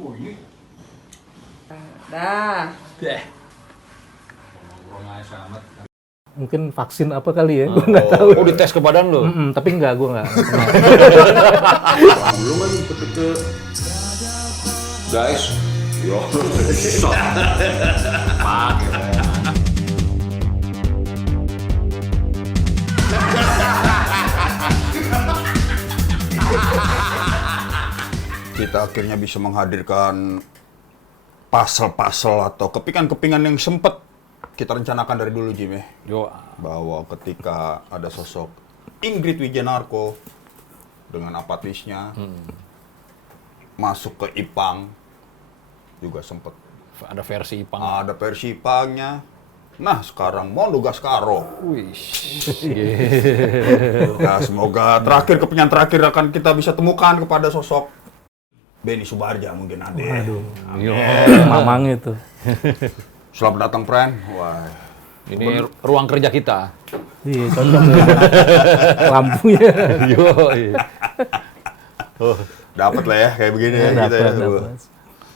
Oh ini. Dah. Deh. Mungkin vaksin apa kali ya, gue nggak tahu. Oh, dites ke badan lo? Tapi gue nggak. Belum kan ke guys. Yo. Kita akhirnya bisa menghadirkan puzzle-puzzle atau kepingan-kepingan yang sempet kita rencanakan dari dulu, Jim, ya. Yo. Bahwa ketika ada sosok Ingrid Wijanarko dengan apatisnya masuk ke Ipang juga sempet Ada versi Ipang. ada versi Ipangnya. Nah, sekarang Mondo Gascaro. Wih. Nah, semoga kepingan terakhir akan kita bisa temukan kepada sosok Benny Subarja mungkin ada. Aduh, Yo. mamang itu. Selamat datang, friend. Wah. Ini ruang kerja kita. Iya, cocok ya. Lampunya. Yo. Iya. Dapat lah ya kayak begini ya, kita ya. Dapat.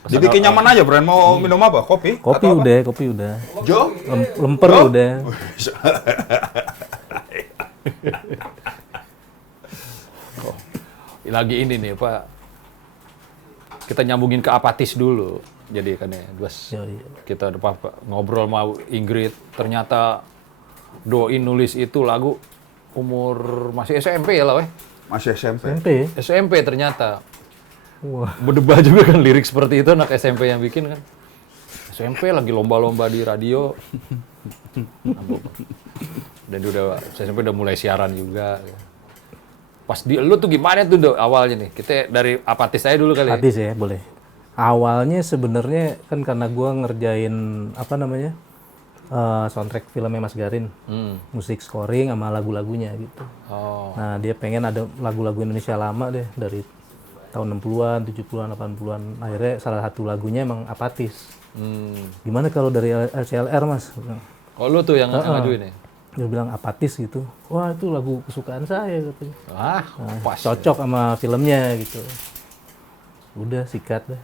Dibikin nyaman aja, friend. Mau minum apa? Kopi? Kopi Atau apa? udah, kopi udah. Jo? Lemper Oh. udah. Lagi ini nih, Pak. Kita nyambungin ke apatis dulu. Jadi kan ya, terus Iya. kita udah ngobrol sama Ingrid. Ternyata Doi nulis itu lagu umur masih SMP ya lah, weh. Masih SMP. SMP. SMP ternyata. Wah, Berdebat juga kan lirik seperti itu anak SMP yang bikin kan. SMP lagi lomba-lomba di radio. Dan udah SMP udah mulai siaran juga. Pas di lu tuh gimana tuh Dok, awalnya nih? Kita dari apatis aja dulu kali ya. hadis ya, boleh. Awalnya sebenarnya kan karena gua ngerjain apa namanya soundtrack filmnya Mas Garin, musik scoring sama lagu-lagunya gitu. Oh. Nah dia pengen ada lagu-lagu Indonesia lama deh dari tahun 60-an, 70-an, 80-an. Akhirnya salah satu lagunya emang apatis. Gimana kalau dari LCLR Mas? Oh lu tuh yang ngajuin ya? Dia bilang apatis gitu. Wah itu lagu kesukaan saya katanya. Ah, pas. Cocok sama filmnya gitu. Udah sikat deh.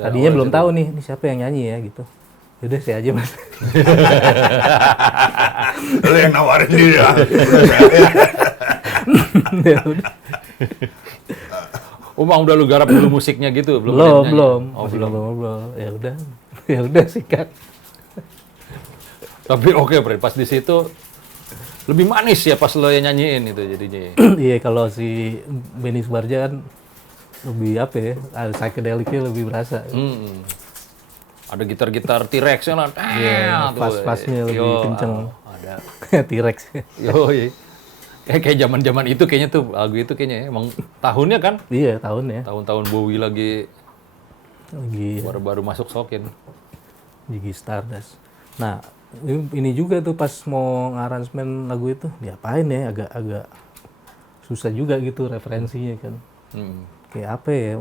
Dan Tadinya awal belum gitu. tahu nih, ini siapa yang nyanyi ya gitu. Yaudah saya aja Mas. Lu yang nawarin dia. Ya udah. Udah lu garap dulu musiknya gitu? belum, ada yang nyanyi? belum. Oh, Masih belum. ngobrol-ngobrol. Ya udah. Ya udah sikat. Tapi oke, Bre, pas di situ lebih manis ya pas lo yang nyanyiin itu jadinya. Iya kalau si Benny Subarja kan lebih apa ya? Psychedelicnya lebih berasa. Ada gitar-gitar T-Rex-nya lah. Iya, tuh. pas-pasnya lebih Yo, kenceng. Ada. T-Rex. Yo, iya. Kayak zaman-zaman itu kayaknya tuh lagu itu kayaknya ya. Emang tahunnya kan? Iya tahun ya. Tahun-tahun Bowie lagi Lagi baru-baru masuk Sokin. Gigi Stardust. Nah ini juga tuh pas mau ngaransemen lagu itu, diapain ya? Agak susah juga gitu referensinya kan. Kayak apa ya?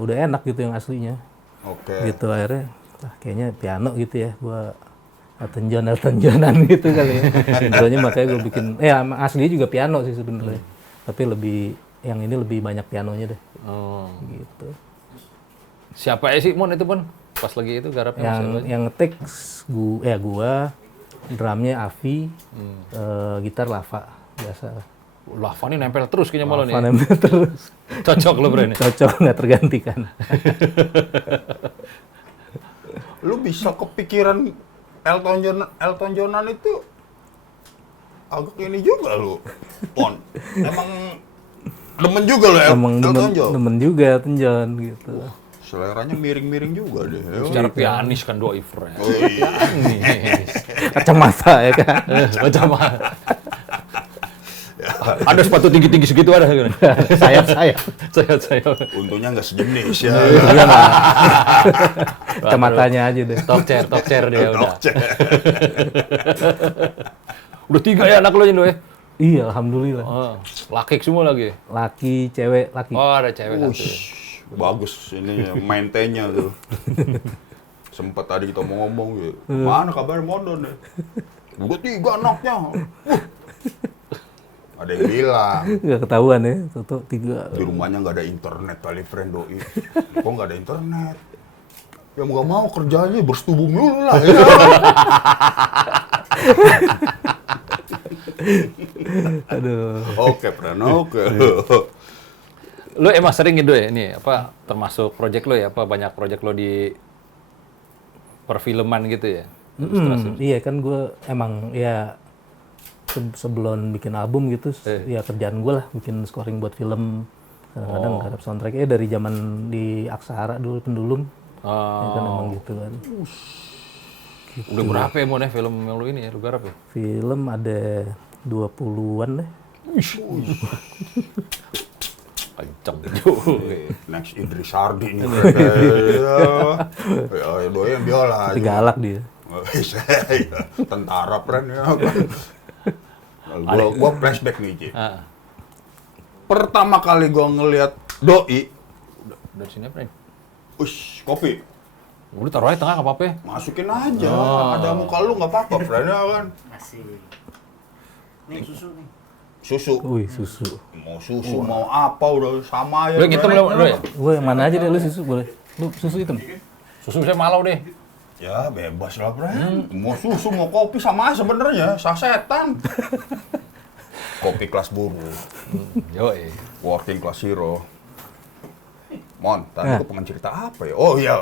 Udah enak gitu yang aslinya. Oke. Gitu akhirnya, kayaknya piano gitu ya. Gua Elton Johnan gitu kali ya. Intronya makanya gue bikin. Aslinya juga piano sih sebenarnya. Tapi yang ini lebih banyak pianonya deh. Oh. Gitu. Siapa ya sih Mon itu Pun? Pas lagi itu garapnya siapa? Yang ngetek gua, drumnya Avi, gitar Lava biasa. Lava nih nempel terus kayaknya malah nih. Lava nempel terus. Cocok lo Bre nih. Cocok nggak tergantikan. Lu bisa kepikiran Elton Johnan itu agak ini juga lu. Pon. Emang demen juga lu Emang Elton John. demen juga Elton John gitu. Seleranya miring-miring juga deh. Secara pianis kan Doi friend. Oh iya. Pianis. Kacamata ya kan. Kacamata. Ada sepatu tinggi-tinggi segitu ada kan? Sayap-sayap. Saya. Untungnya nggak sejenis ya. Iya nggak. Kacamatanya aja deh. Talk chair dia udah. Dokter. Udah 3 ya anak lo Doi? Iya, alhamdulillah. Oh, laki semua lagi. Laki, cewek, laki. Oh, ada cewek satu. Wush, bagus ini maintainnya tuh. Sempat tadi kita mau ngomong gitu. Mana kabar Mondo nih? Gue 3 anaknya. Ada yang bilang. Nggak ketahuan ya, Toto 3. Di rumahnya nggak ada internet kali, friend doi. Kok nggak ada internet? Ya nggak mau kerjanya bersetubuh mulu lah. Ya. Aduh. Oke, friend, oke. Lo emang sering gitu ya, ini apa termasuk project lo ya, apa banyak project lo di perfilman gitu ya? Iya kan gue emang ya sebelum bikin album gitu, ya kerjaan gue lah bikin scoring buat film. Kadang-kadang garap soundtracknya dari zaman di Aksara dulu, Pendulum. Ya kan emang gitu kan. Udah berapa ya Mon ya film yang lo ini ya, lo garap ya? Film ada 20-an deh. Kenceng juga. Next Idris Sardi nih. Ya, doi yang biola. Tapi galak dia. Tentara, friend ya. Gua flashback nih, Ji. Pertama kali gua ngeliat doi, Dari sini apa nih? ush, kopi. Udah taruh aja tengah nggak apa-apa ya? Masukin aja. Ada muka lu nggak apa-apa, friend ya kan. Asik. Nih susu nih. Susu. Wih, susu. Mau susu, mau apa, udah sama ya. Lo yang hitam lo ya? Gue yang mana aja deh, lu susu boleh. Lu susu hitam? Susu saya malau deh. Ya bebas lah, friend. Mau susu, mau kopi sama aja sebenarnya. Sasetan. Kopi kelas buruh. Yoi. Working class hero. Mon, tadi gua pengen cerita apa ya? Oh iya.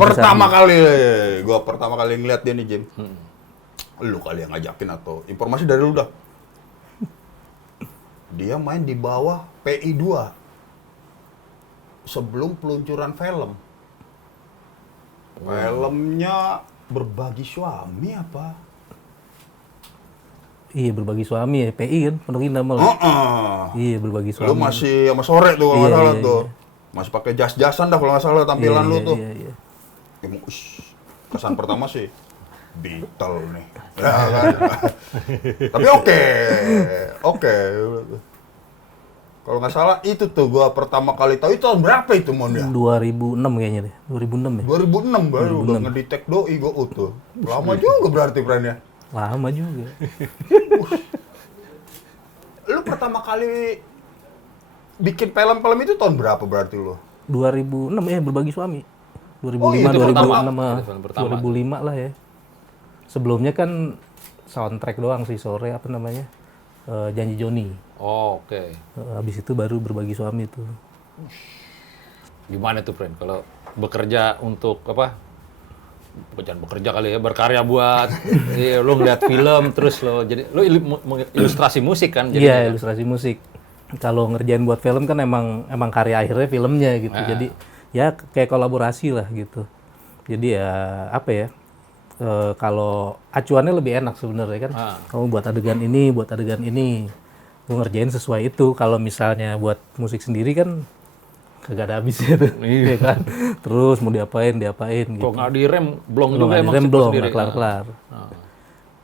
Pertama kali ngeliat dia nih, Jim. Lu kali yang ngajakin atau informasi dari lu dah. Dia main di bawah PI 2 sebelum peluncuran film. Filmnya Berbagi Suami apa? Iya, Berbagi Suami ya, PI kan, Pondok Indah malah. Iya, Berbagi Suami. Lu masih sama sore tuh kalau nggak salah Iya, tuh. Masih pakai jas-jasan dah kalau nggak salah tampilan lu tuh. Iya. Emang, kesan pertama sih Beatle nih. Ya, kan? Tapi oke. Kalau nggak salah itu tuh gua pertama kali tahu itu tahun berapa itu Mon ya? 2006 kayaknya deh, 2006 ya. 2006 baru udah ngedetect doi gua utuh. Lama juga berarti friend-nya. Lama juga. Lu pertama kali bikin film-film itu tahun berapa berarti lu? 2006 ya, Berbagi Suami. 2005, Oh, itu 2006 pertama. Itu film pertama. 2005 lah ya. Sebelumnya kan soundtrack doang sih, sore apa namanya? Janji Joni. Oh, oke. Habis itu baru Berbagi Suami tuh. Gimana tuh, friend? Kalau bekerja untuk apa? Bukan bekerja kali ya, berkarya buat lo ngeliat film terus lo jadi lo ilustrasi musik kan? Iya, ilustrasi musik. Kalau ngerjain buat film kan emang karya akhirnya filmnya gitu. Jadi ya kayak kolaborasi lah gitu. Jadi ya apa ya? Kalau acuannya lebih enak sebenarnya kan. Kamu buat adegan ini, gue ngerjain sesuai itu. Kalau misalnya buat musik sendiri kan kagak ada habisnya tuh. Iya kan. Terus mau diapain gitu. Kok nggak direm, blong Belum juga ada emang rem, sih belum sendiri. kelar-kelar.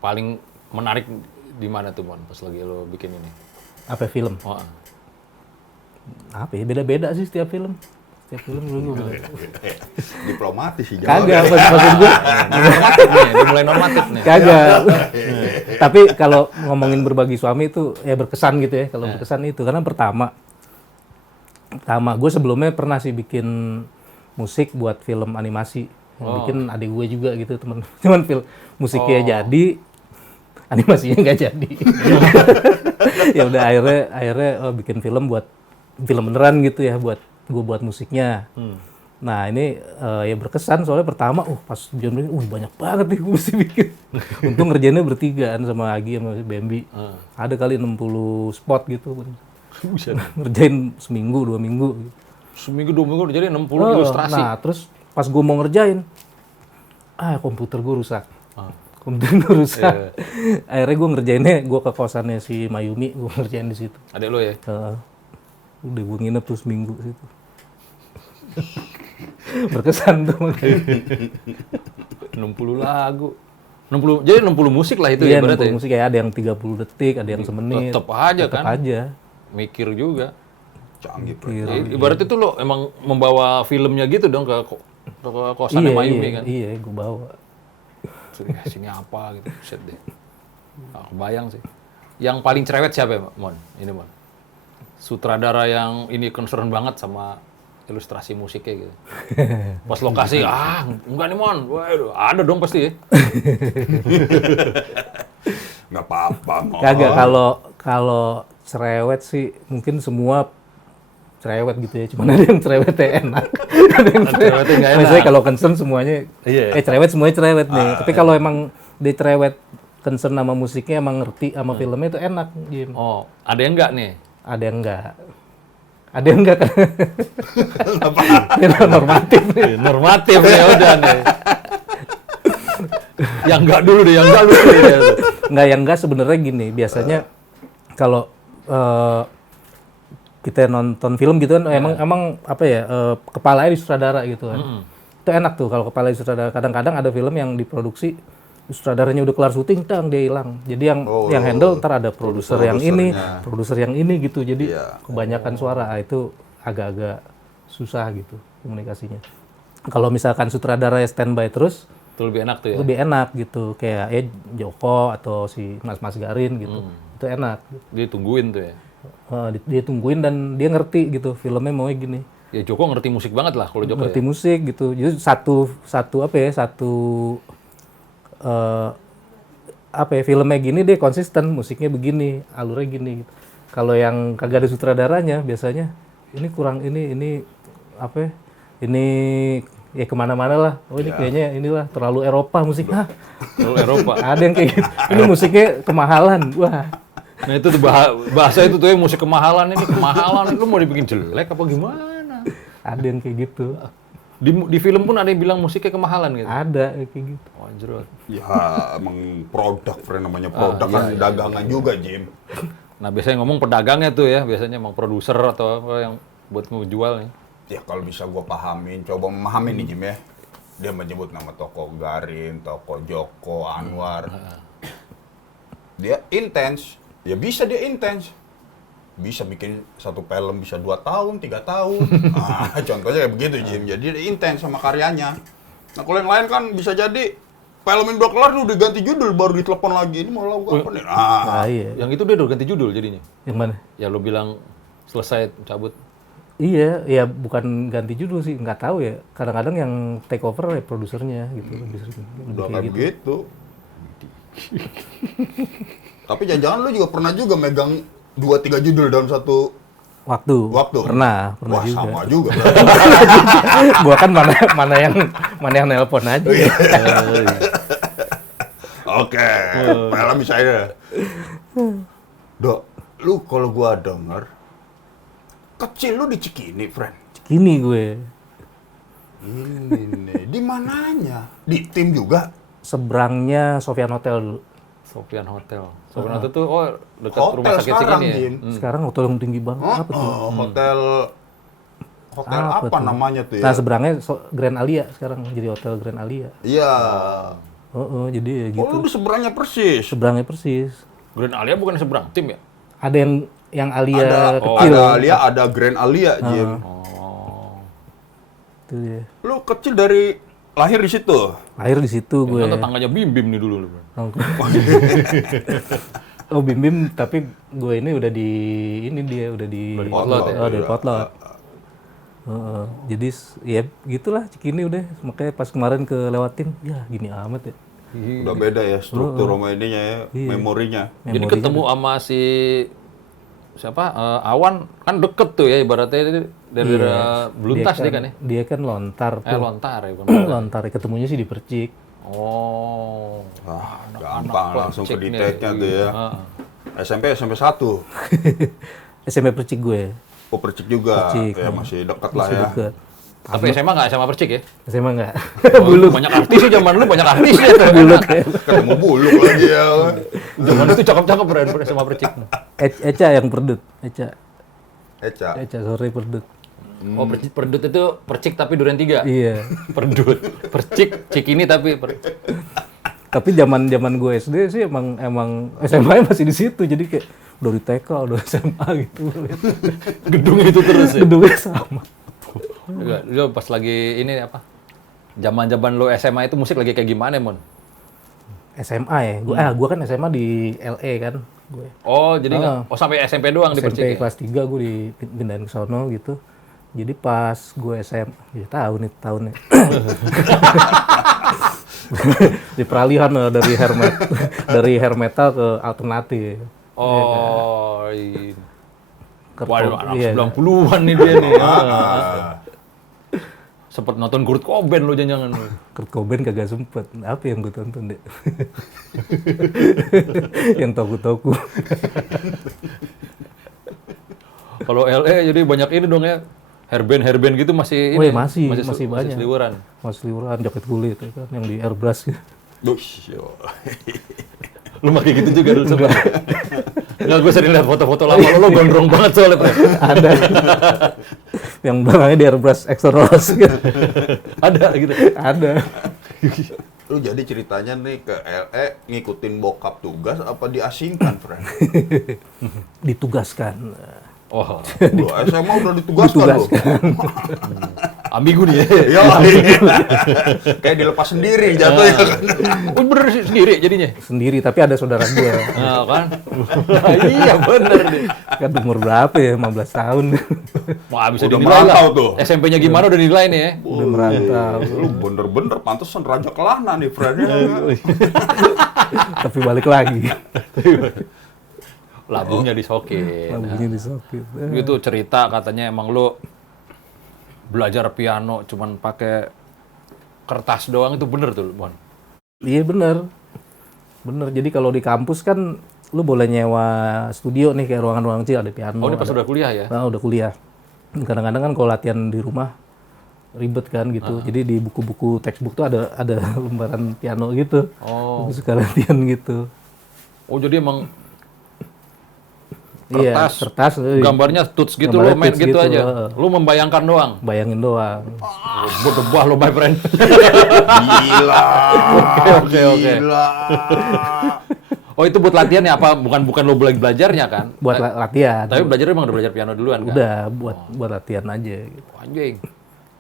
Paling menarik di mana tuh, Mon, pas lagi lo bikin ini? Apa film? Oh, Ah. Apa ya? Beda-beda sih setiap film. Setiap film dulu beda. Diplomatis sih Kagak, jawabnya. maksud gue. normatif nih, udah mulai normatif nih. Kagak. Tapi kalau ngomongin Berbagi Suami itu ya berkesan gitu ya. Kalau berkesan itu karena pertama gue sebelumnya pernah sih bikin musik buat film animasi. Yang bikin adik gue juga gitu, cuman film musiknya jadi, animasinya nggak jadi. Ya udah akhirnya bikin film beneran gitu ya, buat gue buat musiknya. Nah ini ya berkesan soalnya pertama, pas John bilang, banyak banget nih gue mesti bikin. Untung ngerjainnya bertigaan sama Agi sama Bambi. Ada kali 60 spot gitu. Ngerjain seminggu, 2 minggu. Seminggu 2 minggu udah jadi 60 ilustrasi. Nah terus pas gue mau ngerjain, komputer gue rusak. Komputer gue rusak. Akhirnya gue ngerjainnya, gue ke kosannya si Mayumi, gue ngerjain di situ. Adek lo ya? Udah gue nginep tuh seminggu situ. Berkesan tuh makanya. 60 lagu. 60, jadi 60 musik lah itu Iya, ya berarti. 60 musik ya, ada yang 30 detik, ada yang semenit. Tetep aja Tetep kan? aja. Mikir juga. Canggih, bro. Ibaratnya tuh lo emang membawa filmnya gitu dong ke kosannya Mayumi kan? Iya, gue bawa. Sini apa gitu, set deh. Nah, kebayang sih. Yang paling cerewet siapa ya, Mon? Ini, Mon. Sutradara yang ini concern banget sama ilustrasi musiknya gitu. Pas lokasi, enggak nih, Mon. Waduh, ada dong pasti ya. Nggak apa-apa. Mon. Kagak, kalau cerewet sih mungkin semua cerewet gitu ya. Cuman ada yang cerewetnya enak. Ada yang cerewetnya nggak enak. Biasanya kalau concern semuanya, Iya. cerewet semuanya cerewet nih. Tapi kalau emang dia cerewet concern sama musiknya, emang ngerti sama filmnya itu enak, Jim. Oh, ada yang enggak nih? Ada yang enggak. Ada yang enggak kan? Dia normatif nih. Normatif ya udah nih. Yang enggak dulu deh, yang enggak dulu deh. Enggak, yang enggak sebenarnya gini. Biasanya kalau kita nonton film gitu kan, emang apa ya, kepalanya di sutradara gitu kan. Itu enak tuh kalau kepala di sutradara. Kadang-kadang ada film yang diproduksi, sutradaranya udah kelar syuting, tang dia hilang. Jadi yang handle ntar ada produser yang ini, produser yang ini gitu. Jadi kebanyakan suara itu agak-agak susah gitu komunikasinya. Kalau misalkan sutradara standby terus, Itu lebih enak tuh ya. lebih enak gitu. Kayak Joko atau si Mas Garin gitu. Itu enak. Dia tungguin tuh ya. Dia tungguin dan dia ngerti gitu filmnya maunya gini. Ya Joko ngerti musik banget lah kalau Joko Ngerti ya. musik gitu. Jadi satu filmnya gini dia konsisten, musiknya begini, alurnya gini gitu. Kalau yang kagak ada sutradaranya biasanya ini kurang ini apa ya? Ini ya kemana-mana lah. Oh ini kayaknya inilah terlalu Eropa musik. Kalau Eropa. Ada yang kayak gitu. Ini musiknya kemahalan. Wah. Nah itu tuh bahasa itu tuh ya, musik kemahalan ini kemahalan. Lu mau dibikin jelek apa gimana? Ada yang kayak gitu. Di film pun ada yang bilang musiknya kemahalan gitu. Ada kayak gitu. Oh, anjir. Ya, emang produk, friend, namanya produk kan dagangan juga, Jim. Nah biasanya ngomong pedagangnya tuh ya, biasanya emang produser atau apa yang buat ngejual nih. Ya kalau bisa gua pahamin, coba memahami nih Jim ya. Dia menyebut nama toko Garin, toko Joko, Anwar. Dia intens. Ya bisa dia intens. Bisa bikin satu film bisa 2 tahun, 3 tahun. Nah, contohnya kayak begitu Jim. Jadi dia intens sama karyanya. Nah kalau yang lain kan bisa jadi film yang udah kelar udah ganti judul baru ditelepon lagi. Ini mau lagu apa nih? Nah, iya. Yang itu dia udah ganti judul jadinya. Yang mana? Ya lo bilang selesai cabut. Iya, ya bukan ganti judul sih, nggak tahu ya. Kadang-kadang yang take over ya produsernya gitu. Lebih Udah kayak kayak begitu. Tapi jangan-jangan lu juga pernah juga megang 2-3 judul dalam satu Waktu. Pernah Wah, juga. sama juga. Gua kan mana yang nelpon aja. Oke, film misalnya. Dok, lu kalau gua denger kecil lu di Cikini, friend. Gini gue. Ini nih, di mananya? Di tim juga? Seberangnya Sofian Hotel dulu. Sofian Hotel. Sofian Hotel tuh dekat Hotel rumah sakit sekarang, Cikini ya. Jim. Sekarang hotel yang tinggi banget. Apa tuh? Hotel Apa apa tuh? namanya tuh ya? Nah, seberangnya Grand Alia sekarang jadi hotel Grand Alia. Iya. Jadi ya Oh, gitu. lu di seberangnya persis. Seberangnya persis. Grand Alia bukan seberang tim ya? Ada yang Alia Ada kecil. ada Alia, ada Grand Alia, Jim. Oh. Itu ya. Lu kecil dari lahir di situ. Lahir di situ gue. Kan tetangganya Bim Bim nih dulu. Oh, Bim Bim, tapi gue ini udah di udah di Potlot ya? Oh, dari Potlot. Jadi ya gitulah Cikini udah. Makanya pas kemarin lewatin, ya gini amat ya. Udah beda ya struktur rumah ininya ya, memorinya. Jadi ketemu sama si siapa Awan kan deket tuh ya ibaratnya dari Beluntas dia kan ya. Dia kan lontar tuh. Lontar ya benar. Lontar, ketemunya sih di Percik. Oh. Gampang langsung ke Percik nih. deteknya tuh ya. SMP 1. SMP Percik gue. Oh, Percik juga. Percik, Ya masih dekat lah ya. Deket. Tapi SMA nggak SMA Percik ya? SMA enggak. Buluk. Banyak artis sih zaman dulu banyak artis ya. Buluk ya. Ketemu buluk lagi ya. Zaman itu cakep-cakep berani SMA Percik. Eca yang perdut. Eca sore perdut. Oh Perdut itu Percik tapi Duren 3. Iya. Perdut. Percik Cikini tapi Tapi zaman gue SD sih emang SMA masih di situ. Jadi kayak udah di TK, udah SMA gitu. gedung itu terus ya. Gedungnya sama. Lu pas lagi ini apa? Zaman-zaman lu SMA itu musik lagi kayak gimana, Mon? SMA ya. Gua kan SMA di LA kan. gue. Oh, jadi nggak? Oh, sampai SMP doang di Percik SMP ya? kelas 3 gue dipindahin ke sono gitu. Jadi pas gue SMA, ya tahu nih tahunnya. Di peralihan dari hair metal ke alternatif. Oh, iya. Waduh, anak Iya. 90-an nih dia nih. Sempet nonton Kurt Cobain lo jangan-jangan. Kurt Cobain kagak sempet. Apa yang gue tonton deh? Yang toku-toku. Kalau LA jadi banyak ini dong ya. Hairband gitu masih Oh ini. iya, masih banyak. Seliweran. Mas liuran, jaket kulit ya kan, yang di airbrush. Lu pakai gitu juga dulu sempat. Enggak, gue sering lihat foto-foto lama lo gondrong banget soalnya. Pre. Ada. Yang belakangnya di airbrush extra rose. Ada gitu. Ada. Lu jadi ceritanya nih ke LA ngikutin bokap tugas apa diasingkan, friend? Ditugaskan. Oh, Lu SMA udah ditugaskan lu. ambigu nih ya. Iya. Kayak dilepas sendiri jatuhnya kan. Oh, bener sih sendiri jadinya. Sendiri, tapi ada saudara gue. Nah, kan? Nah, iya bener nih. Kan umur berapa ya? 15 tahun. Wah, bisa Udah dinilai lah. merantau tuh. SMP-nya gimana udah dinilai nih ya. Udah merantau. Lu bener-bener pantesan Raja Kelana nih, friend. Tapi balik lagi. Labuhnya disokin. Lagunya disokit. Gitu cerita katanya emang lu belajar piano cuman pakai kertas doang, itu bener tuh, Bon? Iya bener. Bener, jadi kalau di kampus kan lu boleh nyewa studio nih, kayak ruangan-ruangan kecil, ada piano. Oh, ini pas ada- udah kuliah ya? Nah, udah kuliah. Kadang-kadang kan kalau latihan di rumah ribet kan gitu. Jadi di buku-buku textbook tuh ada lembaran piano gitu. Oh. Aku suka latihan gitu. Oh, jadi emang Iya, kertas. gambarnya tuts gitu, Gambarnya lo main tuts gitu gitu, aja. heeh. Lu membayangkan doang. Bayangin doang. Berdebah lo, my friend. Gila. Oke. Gila. Oh, itu buat latihan ya? Apa bukan lo belajarnya kan? Buat latihan. Tapi belajarnya emang udah belajar piano duluan kan? Udah buat latihan aja gitu. Anjing.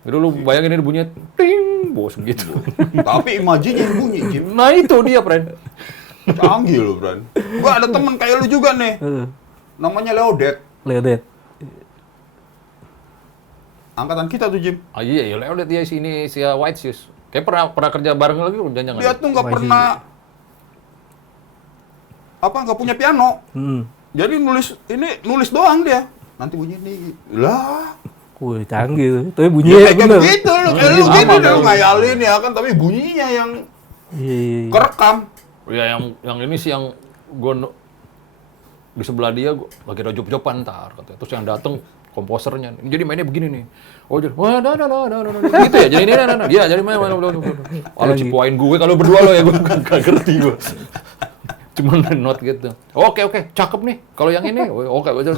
Itu lu bayangin ini bunyinya ting, bos gitu. Tapi imajinnya yang bunyi, Jim. Nah, itu dia, friend. Canggih lu, friend. Gua ada temen kayak lu juga nih. Namanya Leodet. Leodet. Angkatan kita tuh, Jim. Ah iya, ya udah dia sini si White Shoes. Kayak pernah kerja bareng lagi jangan. Dia tuh nggak pernah nggak punya piano. Jadi nulis doang dia. Nanti bunyi nih. Lah. Wih, canggih tuh. Tapi Ya, bunyinya kayak bener. gitu lu. Kayak lu gitu lu ngayalin ya kan, tapi bunyinya yang Iya. kerekam. Ya yang ini sih yang gue di sebelah dia gua lagi ada job-joban ntar katanya. Terus yang dateng komposernya. Jadi mainnya begini nih. Oh jadi wah gitu ya. Jadi ini dia jadi main. Kalau cipuain gue kalau berdua lo ya gue gak ngerti gue. Cuman note gitu. Oke, cakep nih. Kalau yang ini, oke, betul.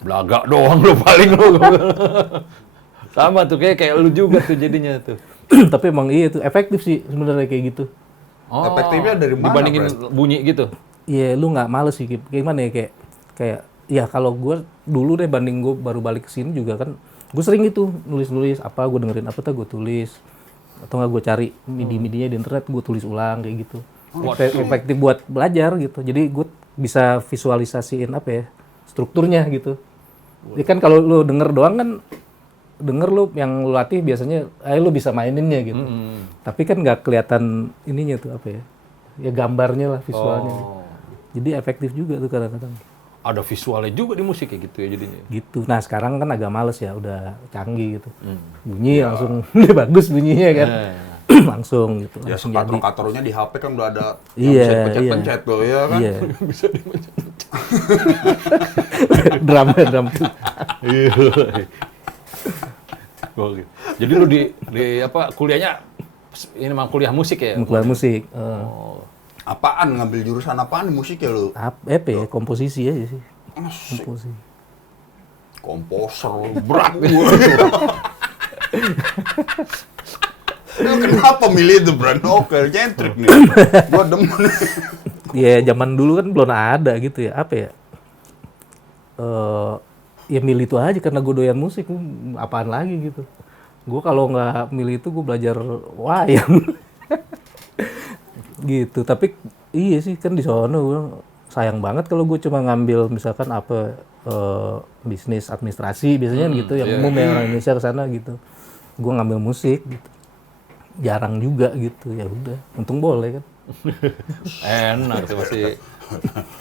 Belaga doang lo paling lo. Sama tuh kayak lu juga tuh jadinya tuh. Tapi emang iya tuh efektif sih sebenarnya kayak gitu. Oh, Efektifnya dari mana, dibandingin Fred? bunyi gitu. Iya, lu nggak males sih. Kayak gimana ya, kayak ya kalau gue dulu deh banding gue baru balik ke sini juga kan, gue sering itu nulis apa, gue dengerin apa tuh gue tulis, atau nggak gue cari midi-midinya di internet, gue tulis ulang kayak gitu. Efektif buat belajar gitu. Jadi gue bisa visualisasiin apa ya, strukturnya gitu. Jadi kan kalau lu denger doang kan, denger lu yang lu latih biasanya, lu bisa maininnya gitu. Tapi kan nggak kelihatan ininya tuh apa ya, ya gambarnya lah, visualnya. Jadi efektif juga tuh kadang-kadang. Ada visualnya juga di musik kayak gitu ya jadinya. Gitu. Nah sekarang kan agak males ya, udah canggih gitu. Bunyi langsung, bagus bunyinya kan. Langsung gitu. Ya Langsung jadi. skater-skaternya di HP kan udah ada Iya, yang bisa pencet-pencet tuh ya kan. Iya. Bisa dipencet. drum tuh. Gokil. Jadi lu di apa kuliahnya ini memang kuliah musik ya? Keluar musik. Apaan, ngambil jurusan apaan di musik ya lu? Apa ya, komposisi aja sih. Asik. Komposisi. Komposer lu, berat gua. Lu kenapa milih itu, Bran? Oke, nyentrik nih. Gua demen. Ya zaman dulu kan belum ada gitu ya, apa ya. Ya milih itu aja karena gue doyan musik, apaan lagi gitu. Gue kalau nggak milih itu gue belajar wayang. Gitu, tapi Iya sih, kan di sono gue sayang banget kalau gue cuma ngambil misalkan apa bisnis administrasi biasanya kan gitu yang umum ya orang Indonesia ke sana gitu. Gue ngambil musik gitu. Jarang juga gitu. Ya udah, untung boleh kan. Enak tuh masih.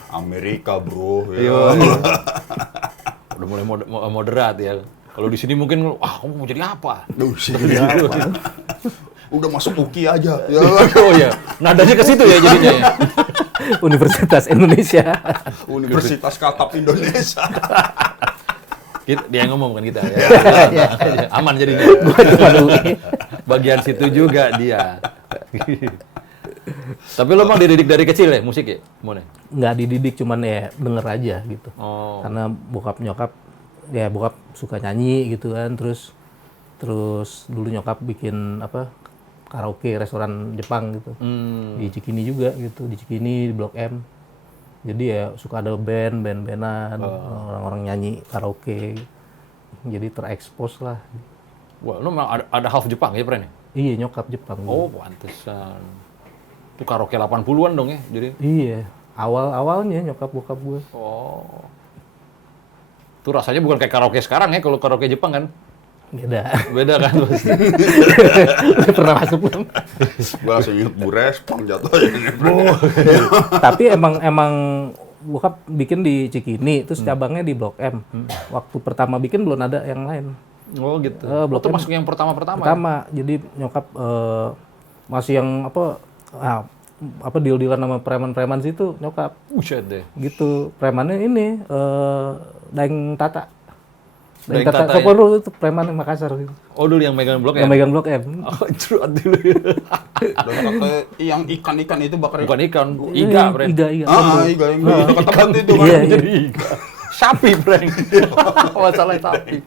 Amerika bro. Iya. Udah mulai moderat ya. Kalau di sini mungkin, kamu mau jadi apa? Duh, sih apa? Udah masuk UKI aja. Ya. Oh iya, nadanya ke situ ya jadinya ya. Universitas Indonesia. Universitas Kaltap Indonesia. Dia yang ngomong kan kita ya. Aman jadinya. Bagian situ juga dia. Tapi lo emang dididik dari kecil ya musik ya? Gimana? Nggak dididik, cuman ya denger aja gitu. Oh. Karena bokap suka nyanyi gitu kan, terus dulu nyokap bikin apa karaoke restoran Jepang gitu. Di Cikini juga gitu, di Cikini di Blok M. Jadi ya suka ada band-bandan, orang-orang nyanyi karaoke. Jadi terekspos lah. Wah, lo memang ada half Jepang ya, Pren? Iya, nyokap Jepang. Oh, pantesan. Itu karaoke 80-an dong ya, jadi? Iya, awalnya nyokap bokap gue. Oh. Itu rasanya bukan kayak karaoke sekarang ya, kalau karaoke Jepang kan? Beda. Beda kan? Pernah masuk belum? Gue langsung inget Bu Respang jatuh. Tapi emang bokap bikin di Cikini, terus cabangnya di Blok M. Waktu pertama bikin belum ada yang lain. Oh gitu. Blok Itu M masuk yang pertama-pertama? Pertama, jadi nyokap masih yang apa deal-dealan sama preman-preman situ nyokap. Buset deh. Gitu, premannya ini Daeng Tata. Daeng Tata Tata ya? Koporul itu preman yang Makassar gitu. Oh dulu yang megang blok ya? Yang megang Blok M. Oh curhat dulu ya. Dan kata yang ikan-ikan itu bakar. Bukan ikan, iga, Pren. Iga. Iga yang dekat tempat itu kan. Iya. Jadi iga. Sapi, Pren. Masalah sapi.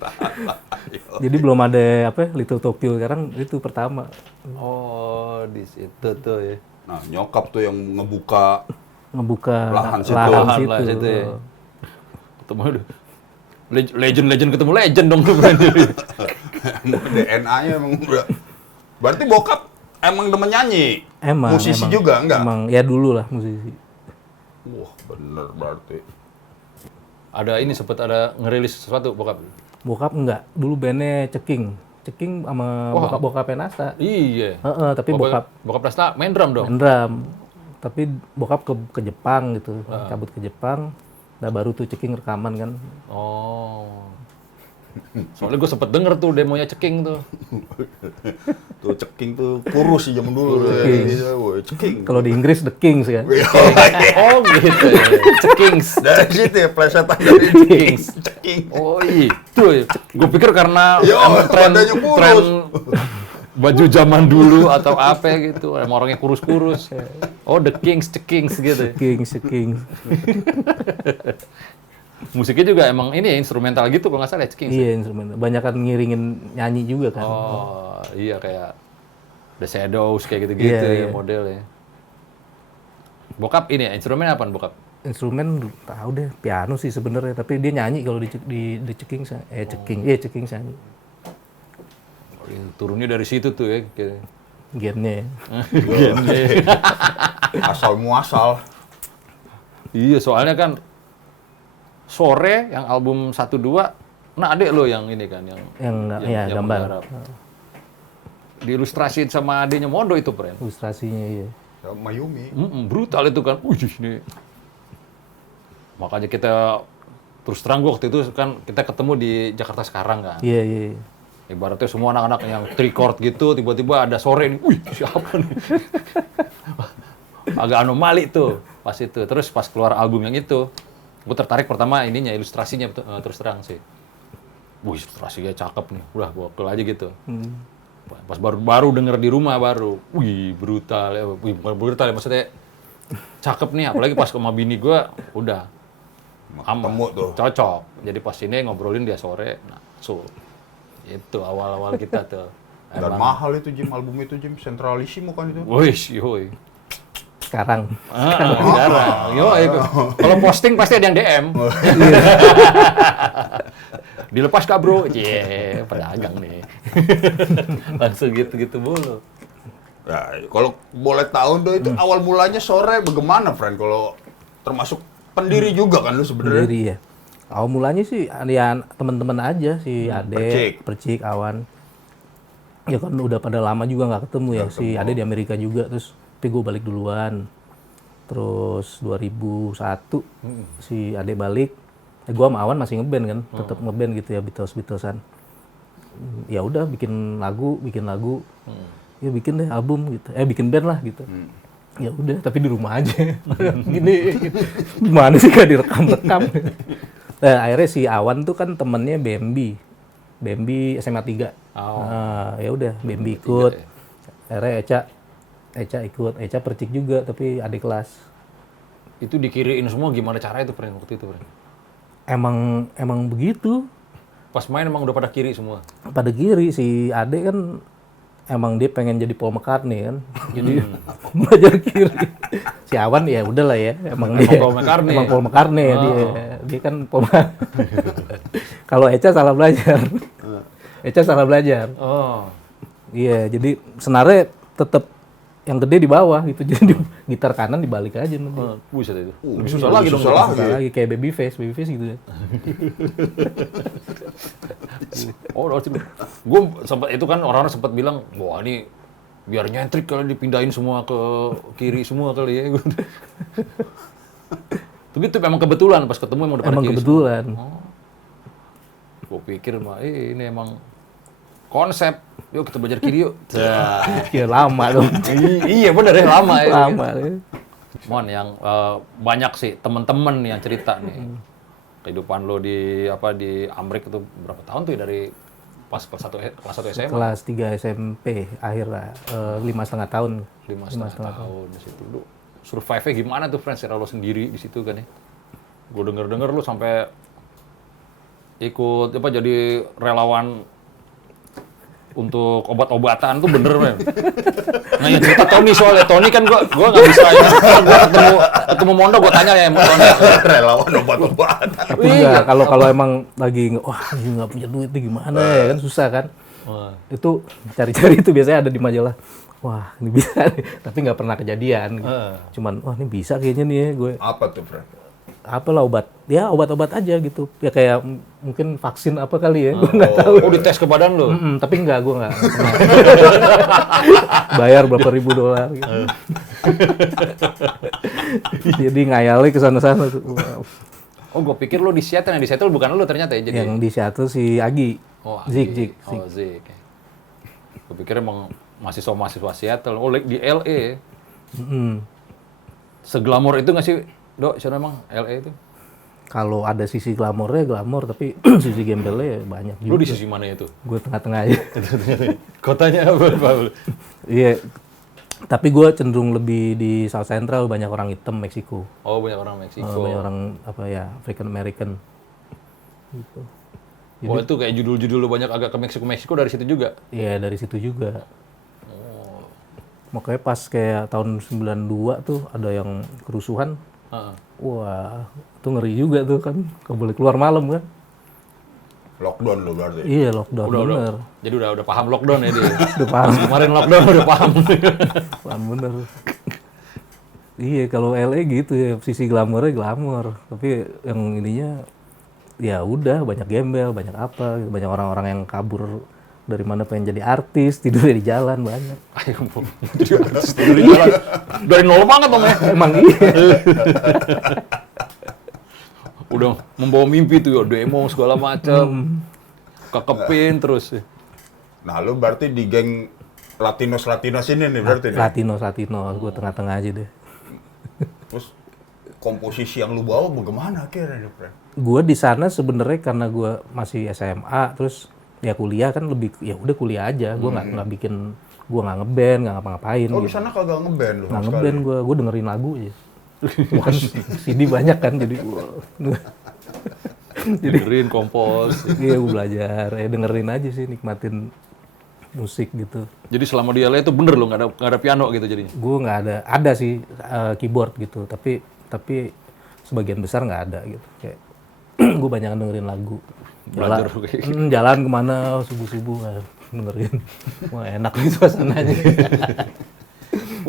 Jadi belum ada apa Little Tokyo, sekarang itu pertama. Oh, di situ tuh ya. Nah, nyokap tuh yang ngebuka lahan situ. Lahan lah situ ya. Ketemu udah. Legend ketemu legend dong tuh, Pren. DNA-nya emang udah. Berarti bokap emang demen nyanyi? Emang. Musisi juga enggak? Emang, ya dulu lah musisi. Wah, bener berarti. Ada ini sempat ada ngerilis sesuatu bokap. Bokap enggak, dulu bandnya Ceking sama bokapnya Nasta. Iya. Tapi bokap Nasta main drum dong. main drum. Tapi bokap ke Jepang gitu, cabut ke Jepang. Nah baru tuh Ceking rekaman kan. Oh. Soalnya gue sempet denger tuh demonya Ceking tuh. Tuh Ceking tuh kurus sih zaman dulu. Ceking. Kalau di Inggris The Kings kan. Oh gitu ya. Cekings. Dari situ ya plesetan dari Kings. Ceking. Oh itu ya. Gue pikir karena Yo, tren badannya kurus. tren baju zaman dulu atau apa gitu. Emang orangnya kurus-kurus. Oh The Kings, Cekings gitu. Kings. Musiknya juga emang ini ya instrumental gitu kalau nggak salah ya Cekings. Iya instrumen. Banyakan ngiringin nyanyi juga kan. Oh iya kayak The Shadows kayak gitu-gitu Iya. ya modelnya. Bokap ini ya, instrumen apa bokap? Instrumen tahu deh piano sih sebenarnya, tapi dia nyanyi kalau di Ceking Ceking nyanyi. Turunnya dari situ tuh ya. Kayak. Gennya Asal muasal. Iya soalnya kan Sore yang album 1-2, nah adek lo yang ini kan yang gambar. menggarap. Diilustrasiin sama adeknya Mondo itu, Pren. Ilustrasinya iya. Mayumi. Brutal itu kan. Ini. Makanya kita terus terang gua waktu itu kan kita ketemu di Jakarta sekarang kan. Iya. Ibaratnya semua anak-anak yang three-chord gitu, tiba-tiba ada Sore nih. Wih, siapa nih? Agak anomali tuh pas itu. Terus pas keluar album yang itu, gue tertarik pertama ininya, ilustrasinya terus terang sih. Wih, ilustrasinya cakep nih. Udah, gue ke aja gitu. Pas baru denger di rumah baru. Wih, brutal ya. Wih, bukan brutal ya, maksudnya cakep nih. Apalagi pas sama bini gue, udah. Ketemu tuh. Cocok. Jadi pas ini ngobrolin dia Sore. Nah, itu awal-awal kita tuh. Dan mahal itu Jim, album itu Jim, Centralissimo kan itu. Wih, yoi. Sekarang. Sekarang. Yoi. Kalau posting pasti ada yang DM. Dilepas kak bro? Pedagang nih. Langsung gitu-gitu mulu. Ya, kalau boleh tahu itu awal mulanya sore bagaimana, friend? Kalau termasuk pendiri juga kan lu sebenarnya? Sendiri ya. Awal mulanya sih ya teman-teman aja si Ade, Percik, Awan. Ya kan udah pada lama juga nggak ketemu ya. Si Ade di Amerika juga, terus tapi gue balik duluan. Terus 2001 si Ade balik. Gue sama Awan masih ngeband kan, tetap ngeband gitu ya, Beatles-Beatlesan. Ya udah bikin lagu. Ya bikin deh album gitu. Bikin band lah gitu. Ya udah, tapi di rumah aja. Gini. Gimana sih gak direkam-rekam? Nah, akhirnya si Awan tuh kan temennya Bambi SMA 3. Nah, ya udah, Bambi ikut. Akhirnya Eca ikut. Eca Percik juga, tapi adik kelas. Itu dikiriin semua gimana cara itu, Pren, waktu itu, Pren? Emang begitu. Pas main emang udah pada kiri semua? Pada kiri, si Ade kan emang dia pengen jadi Paul McCartney kan. Jadi belajar kiri. Si Awan ya udahlah ya, emang dia Paul McCartney. Emang Paul McCartney ya dia kan Paul Kalau Eca salah belajar. Eca salah belajar. Oh. Iya, jadi senarnya tetap yang gede di bawah gitu. Jadi gitar kanan dibalik aja nanti. Buset itu. Lebih susah lagi dong. Susah Lagi kayak Babyface gitu ya. Oh, gue sempat itu kan orang-orang sempat bilang, wah ini biar nyentrik kali dipindahin semua ke kiri semua kali ya. Tapi itu memang kebetulan pas ketemu emang udah pada Emang kiri. kebetulan. Gue pikir mah, ini emang konsep. Yuk kita belajar kiri yuk. Ya lama dong. Iya bener ya, lama ya. Lama ya. Mon yang banyak sih teman-teman yang cerita nih. Kehidupan lo di Amrik itu berapa tahun tuh ya, dari pas kelas 1 SMA? Kelas 3 SMP akhir lah, 5,5 tahun. 5,5 tahun di situ. Lu survive-nya gimana tuh, friends? Secara lo sendiri di situ kan ya. Gue denger lo sampai ikut jadi relawan untuk obat-obatan tuh bener, men. Nah, yang cerita Tony soalnya. Tony kan gua nggak bisa ya. Gua ketemu Mondo, gua tanya ya Tony. Relawan obat-obatan. Tapi enggak, kalau emang lagi wah ini nggak punya duit nih gimana ya kan susah kan. Itu cari-cari itu biasanya ada di majalah. Wah ini bisa nih. Tapi nggak pernah kejadian. Gitu. Cuman wah ini bisa kayaknya nih ya gue. Apa tuh, friend? Apalah obat-obat aja gitu. Ya kayak mungkin vaksin apa kali ya, gue nggak tahu. Oh, dites ke badan lo? Tapi gue nggak. Bayar berapa ribu dolar gitu. Jadi ngayalnya ke sana-sana tuh. Wow. Oh, gue pikir lo di Seattle. Yang di Seattle bukan lo ternyata ya? Jadi... Yang di Seattle si Agi. Oh, Zik. Oh, Zik. Gue pikir emang mahasiswa Seattle. Oh, di LA. Seglamor itu nggak sih, Dok? Siapa emang LA itu? Kalau ada sisi glamornya, tapi sisi gembelnya ya banyak juga. Lu di sisi mana itu? Gue tengah-tengah aja. Kotanya apa? Iya. Tapi gue cenderung lebih di South Central, banyak orang hitam Meksiko. Oh, banyak orang Meksiko. Banyak orang African American. Gitu. Jadi, itu kayak judul-judul lu banyak agak ke Meksiko dari situ juga? Iya, dari situ juga. Makanya pas kayak tahun 92 tuh ada yang kerusuhan. Wah, itu ngeri juga tuh kan. Gak boleh keluar malam kan. Lockdown lo berarti? Iya, lockdown bener. Jadi udah paham lockdown ya dia? Udah paham. Kemarin lockdown udah paham. Paham bener. Iya, kalau LA gitu ya, sisi glamornya glamor. Tapi yang ininya, ya udah banyak gembel, banyak apa. Banyak orang-orang yang kabur dari mana pengen jadi artis, tidur di jalan banyak. Ayo, jadi artis tidur di jalan. Dari nol banget dong ya? Emang iya. Udah membawa mimpi tuh ya, demo segala macam. Kekepin terus. Nah, lu berarti di geng Latinos ini nih berarti nih? Latino, gue tengah-tengah aja deh. Terus komposisi yang lu bawa bagaimana akhirnya, friend? Gue di sana sebenarnya karena gue masih SMA, terus ya kuliah kan lebih, ya udah kuliah aja. Gue nggak bikin, gue nggak ngeband, nggak ngapa-ngapain. Oh, gitu. di sana kagak ngeband lu? Nggak ngeband gue dengerin lagu aja. Bukan CD banyak kan, jadi Dengerin, kompos. iya gue belajar, dengerin aja sih, nikmatin musik gitu. Jadi selama di LA itu bener lo nggak ada piano gitu jadinya? Gue nggak ada sih keyboard gitu, tapi sebagian besar nggak ada gitu. Kayak gue banyak dengerin lagu. Belajar Jalan kemana subuh-subuh dengerin. Wah enak nih suasananya.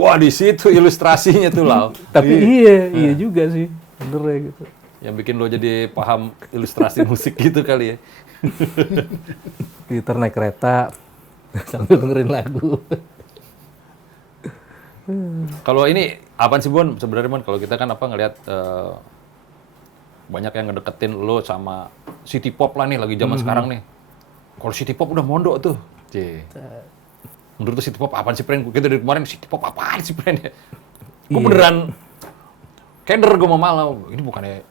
Wah, di situ ilustrasinya tuh, Lau. Tapi iya juga sih. Bener ya gitu. Yang bikin lo jadi paham ilustrasi musik gitu kali ya. Twitter naik kereta sambil dengerin lagu. Kalau ini apaan sih, Bon? Sebenarnya, Bon, kalau kita kan ngelihat banyak yang ngedeketin lo sama city pop lah nih, lagi zaman sekarang nih. Kalau city pop udah mondok tuh. Menurut lo city pop apaan sih, Pren? Kita dari kemarin city pop apaan sih, Pren? Gue beneran keder gue mau malau. Ini bukannya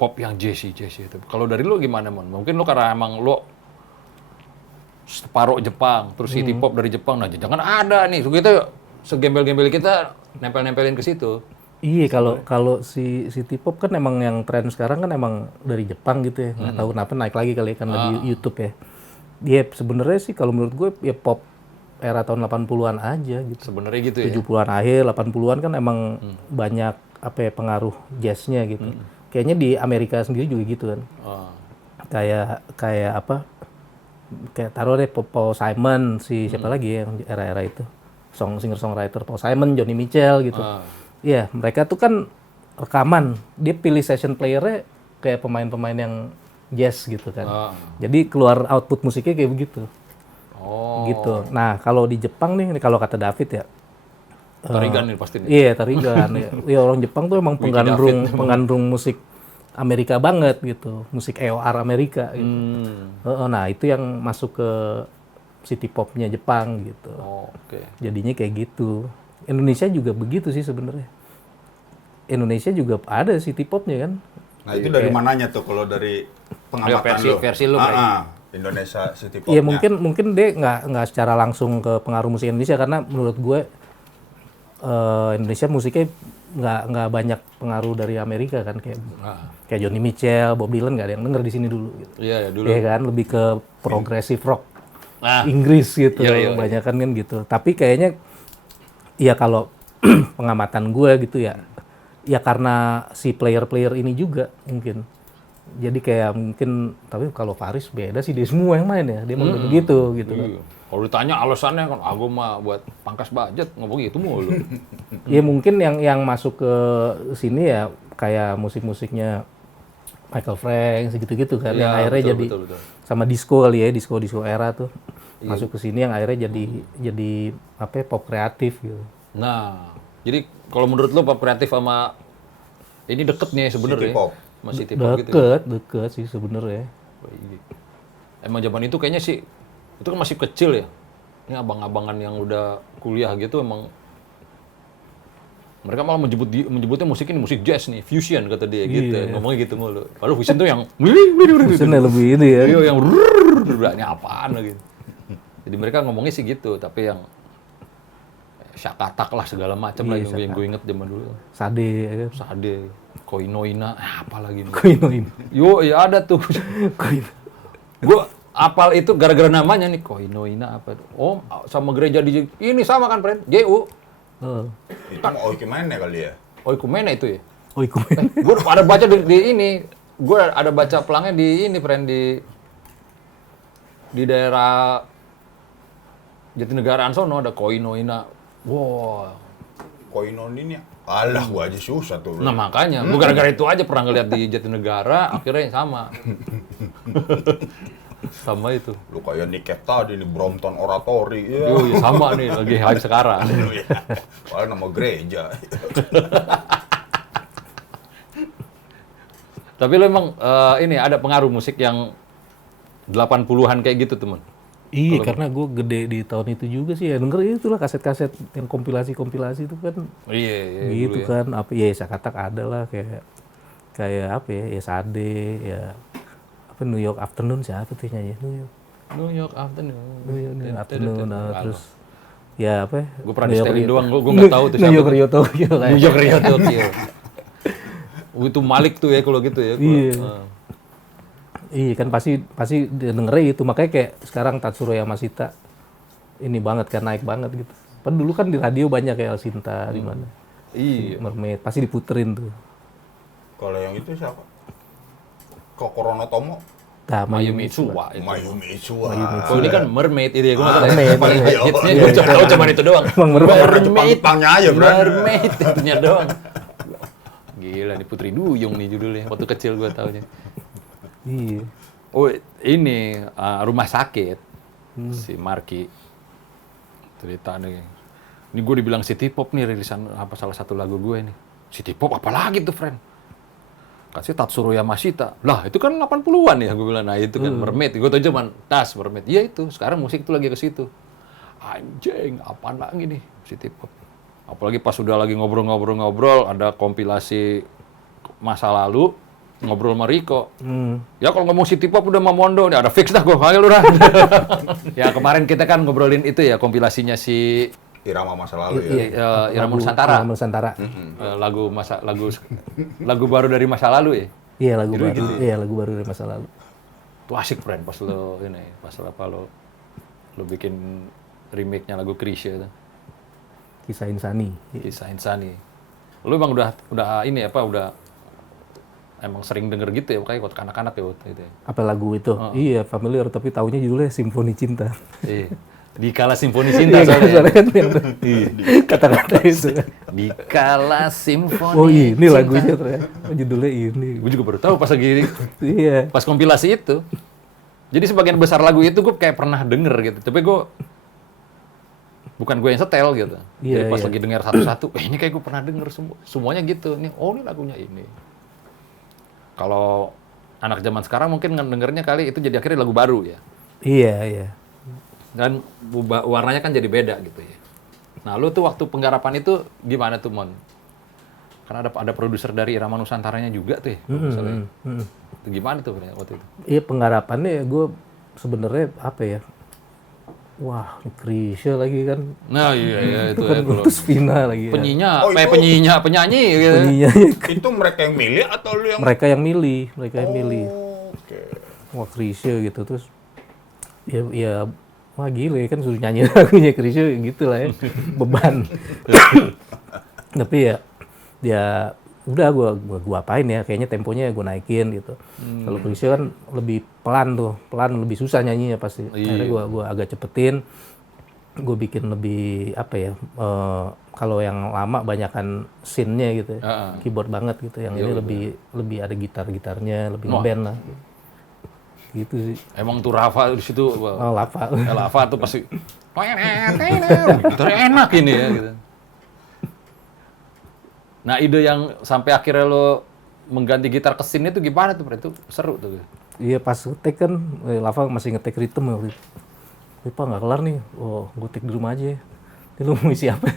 pop yang jazzy itu. Kalau dari lo gimana, Mon? Mungkin lo karena emang lo separuh Jepang, terus city pop dari Jepang. Nah, jangan ada nih. So, kita segembel-gembel kita nempel-nempelin ke situ. Iya, kalau si city pop kan emang yang tren sekarang kan emang dari Jepang gitu ya. Nggak tahu kenapa naik lagi kali ya, karena di YouTube ya. Dia sebenarnya sih kalau menurut gue ya pop era tahun 80-an aja gitu. Sebenarnya gitu ya. 70-an akhir, 80-an kan emang banyak pengaruh jazznya gitu. Kayaknya di Amerika sendiri juga gitu kan. Kayak apa? Kayak taruh deh Paul Simon, siapa lagi ya yang era-era itu. Singer-songwriter Paul Simon, Johnny Mitchell gitu. Iya, mereka tuh kan rekaman. Dia pilih session player-nya kayak pemain-pemain yang jazz gitu kan. Jadi keluar output musiknya kayak begitu. Gitu. Nah, kalau di Jepang nih kalau kata David ya, Tarigan nih pasti. Iya, tarigan. Ya, orang Jepang tuh emang penggandrung musik Amerika banget gitu. Musik EOR Amerika gitu. Nah, itu yang masuk ke city popnya Jepang gitu. Jadinya kayak gitu. Indonesia juga begitu sih sebenarnya. Indonesia juga ada city popnya kan. Nah, itu dari mananya tuh kalau dari pengamatan lo? Versi lo, Indonesia city Iya, popnya. mungkin dia nggak secara langsung ke pengaruh musik Indonesia, karena menurut gue Indonesia musiknya nggak banyak pengaruh dari Amerika kan, kayak Johnny Mitchell, Bob Dylan nggak ada yang denger di sini dulu gitu. Iya, dulu. Iya kan, lebih ke progressive rock Inggris gitu, kebanyakan kan gitu. Tapi kayaknya ya kalau pengamatan gue gitu ya karena si player-player ini juga mungkin. Jadi kayak mungkin, tapi kalau Faris beda sih, dia semua yang main ya, dia emang begitu gitu kan. Kalau ditanya alasannya kan, aku mah buat pangkas budget, ngomong gitu mulu. Ya mungkin yang masuk ke sini ya kayak musik-musiknya Michael Frank segitu-gitu kan, yang akhirnya betul, jadi sama disco kali ya, disco era tuh masuk ke sini, yang akhirnya jadi apa ya, pop kreatif gitu. Nah, jadi kalau menurut lo pop kreatif sama ini deket nih sebenarnya. City pop. Masih city pop gitu. Deket sih sebenarnya. Emang zaman itu kayaknya sih, itu kan masih kecil ya. Ini abang-abangan yang udah kuliah gitu emang mereka malah menyebutnya musik ini musik jazz nih, fusion kata dia gitu. Ngomongnya gitu mulu. Padahal fusion tuh yang fusionnya lebih ini ya. Iya, yang ini apaan gitu. Jadi mereka ngomongnya sih gitu, tapi yang syakatak lah segala macam lah yang gue inget zaman dulu. Sade ya kan. Sade, Koinoina, apa lagi nih? Koinoina. Yo, ya ada tuh. Gue apal itu gara-gara namanya nih, Koinoina apa tuh? Oh, sama gereja di ini sama kan, Pren? JU. Itu mau Oikumene kali ya? Oikumene itu ya? Oikumene. Gue ada baca di ini. Gue ada baca pelangnya di ini, Pren, di daerah Jatinegara sono ada Koinoina. Wow. Koinonia. Alah, gua aja susah tuh. Nah, makanya. Gue gara-gara itu aja pernah ngeliat di Jatinegara, akhirnya sama. Sama itu. Lu kayak Niket tadi nih, Brompton Oratory. Ya. Yo, sama nih, lagi hype sekarang. Soalnya nama gereja. Tapi lo emang ini ada pengaruh musik yang 80-an kayak gitu, teman? Iya, karena gue gede di tahun itu juga sih ya, denger itulah kaset-kaset yang kompilasi-kompilasi itu kan. Iya, gitu ya. Kan, apa ya, Sakatak ada lah, kayak apa ya, Sade, ya apa New York Afternoon, siapa tuh nyanyi New York Afternoon. Terus ya apa? Gue pernah di setelin doang, gue nggak tahu tuh siapa. New York Rio Tokyo. New York Rio Tokyo. Itu Malik tuh ya kalau gitu ya. Iya kan, pasti dengerin itu, makanya kayak sekarang Tatsuro Yamashita ini banget kan, naik banget gitu. Padahal dulu kan di radio banyak kayak El Sinta di mana. Iya. Mermaid pasti diputerin tuh. Kalau yang itu siapa? Kokorono Tomo? Nah, Mayumi Suwa itu. Mayumi Suwa. Oh ini kan mermaid itu ya, gue nggak tahu ya. Mermaid, Paling iya. hitsnya gue tahu cuma itu doang. Emang mermaid. Jepang-Jepangnya aja, bro. Mermaid itunya doang. Gila nih Putri Duyung nih judulnya. Waktu kecil gue taunya. Iya. Oh ini rumah sakit si Marky cerita nih. Ini gue dibilang City Pop nih rilisan apa salah satu lagu gue nih. City Pop apalagi tuh friend? Kasih Tatsuro Yamashita. Lah, itu kan 80-an ya, gue bilang. Nah, itu kan Mermaid. Gue tau cuman tas Mermaid. Iya itu, sekarang musik itu lagi ke situ. Anjing, apaan lagi nih City Pop. Apalagi pas sudah lagi ngobrol-ngobrol, ada kompilasi masa lalu, ngobrol sama Riko. Ya kalau ngomong City Pop udah Mamondo, nih ada fix dah gue, panggil lu dah. Ya kemarin kita kan ngobrolin itu ya, kompilasinya si Irama masa lalu ya. Irama Nusantara. Irama Nusantara. Lagu baru dari masa lalu ya. Iya, lagu baru. Iya, lagu baru dari masa lalu. Itu asik friend pas lo ini, pas apa lo bikin remake-nya lagu Krisya itu. Kisah Insani. Kisah Insani. Lo emang udah ini apa udah emang sering denger gitu ya kayak waktu anak-anak ya waktu itu. Ya? Apa lagu itu? Iya, familiar tapi taunya judulnya Simfoni Cinta. Iya. Dikala Simfoni Cinta Iya, soalnya. kan kata-kata itu. Dikala Simfoni. Oh, ini Cinta. lagunya ternyata. Judulnya ini. Gue juga baru tahu pas lagi Iya. pas kompilasi itu. Jadi sebagian besar lagu itu gue kayak pernah denger gitu. Tapi gue bukan gue yang setel gitu. Iya, Jadi pas iya. lagi denger satu-satu, ini kayak gue pernah denger semuanya gitu. Nih, oh ini lagunya ini. Kalau anak zaman sekarang mungkin dengernya kali itu jadi akhirnya lagu baru ya. Iya, iya. Dan warnanya kan jadi beda gitu ya. Nah, lu tuh waktu penggarapan itu gimana tuh, Mon? Karena ada produser dari Irama Nusantaranya juga tuh ya. Misalnya. Itu gimana tuh waktu itu? Iya, penggarapannya gue sebenarnya apa ya? Wah, Krisya lagi kan. Nah, iya itu ya. Kan Terus Vina lagi. Penyinya, Oh, itu- penyanyi gitu. Penyinyanya. Itu mereka yang milih atau lu yang... Mereka yang milih. Oke. Wah, Krisya gitu. Terus ya wah gila ya kan suruh nyanyi lagunya Krisya gitu lah ya. Beban. Tapi ya udah gua apain ya, kayaknya temponya gua naikin gitu. Kalau Krisya kan lebih pelan lebih susah nyanyinya pasti. Akhirnya gua agak cepetin. Gue bikin lebih apa ya? Kalau yang lama banyakan scene-nya gitu ya. Keyboard banget gitu. Yang ini lebih ada gitarnya, lebih ngeband lah. Gitu sih. Emang tuh Rafa di situ. Oh, Lava. Rafa tuh pasti gitarnya enak ini ya gitu. Nah, ide yang sampai akhirnya lo mengganti gitar ke scene itu gimana tuh? Itu seru tuh. Iya, pas ngetek kan Lava masih ngetek rhythm waktu itu. Pak nggak kelar nih. Oh, gue take di rumah aja. Ini lu mau isi apa?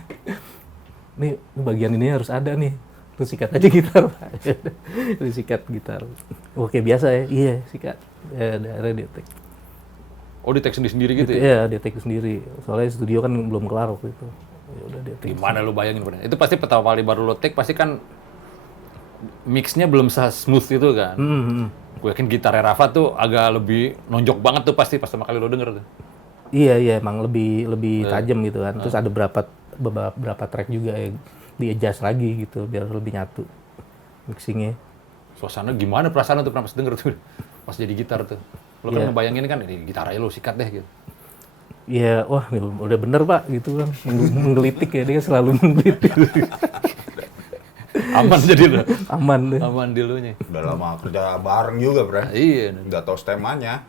Nih bagian ini harus ada nih. Lu sikat aja gitar. Lu sikat gitar. Oke, biasa ya. Iya, sikat. Ya, akhirnya dia take. Oh, di take sendiri gitu ya? Iya, dia take sendiri. Soalnya studio kan belum kelar waktu itu. Ya udah dia take. Gimana lu bayangin, Bro? Itu pasti pertama kali baru lo take pasti kan mix-nya belum smooth itu kan. Gue yakin gitarnya Rafa tuh agak lebih nonjok banget tuh pasti pas pertama kali lo denger tuh. Iya, emang lebih tajam gitu kan. Terus ada beberapa track juga yang di-adjust lagi gitu biar lebih nyatu mixingnya. Suasana gimana perasaan lo tuh pernah pas denger tuh? Pas jadi gitar tuh. Lo kan ngebayangin kan, ini gitar aja lo sikat deh gitu. Iya, wah udah bener Pak gitu kan. Menggelitik ya, dia selalu menggelitik. Aman jadi lo. Aman deh. Aman di lo nya. Udah lama kerja bareng juga, Bre. Iya. Udah tahu stemanya.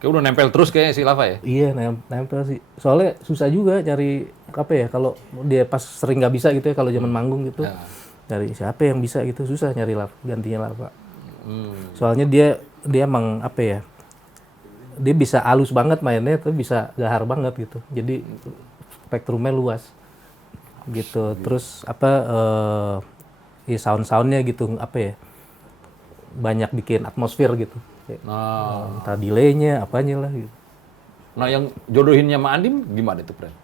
Kayak udah nempel terus kayaknya si Lava ya? Iya, nempel sih. Soalnya susah juga cari apa ya, kalau dia pas sering nggak bisa gitu ya, kalau zaman manggung gitu. Dari siapa yang bisa gitu, susah nyari gantinya Lava. Soalnya dia emang apa ya, dia bisa halus banget mainnya, tapi bisa gahar banget gitu. Jadi spektrumnya luas gitu. Terus apa ya sound-soundnya gitu apa ya, banyak bikin atmosfer gitu. Nah, Entah delay-nya apanya lah gitu. nah yang jodohinnya sama Andim gimana itu, Pren?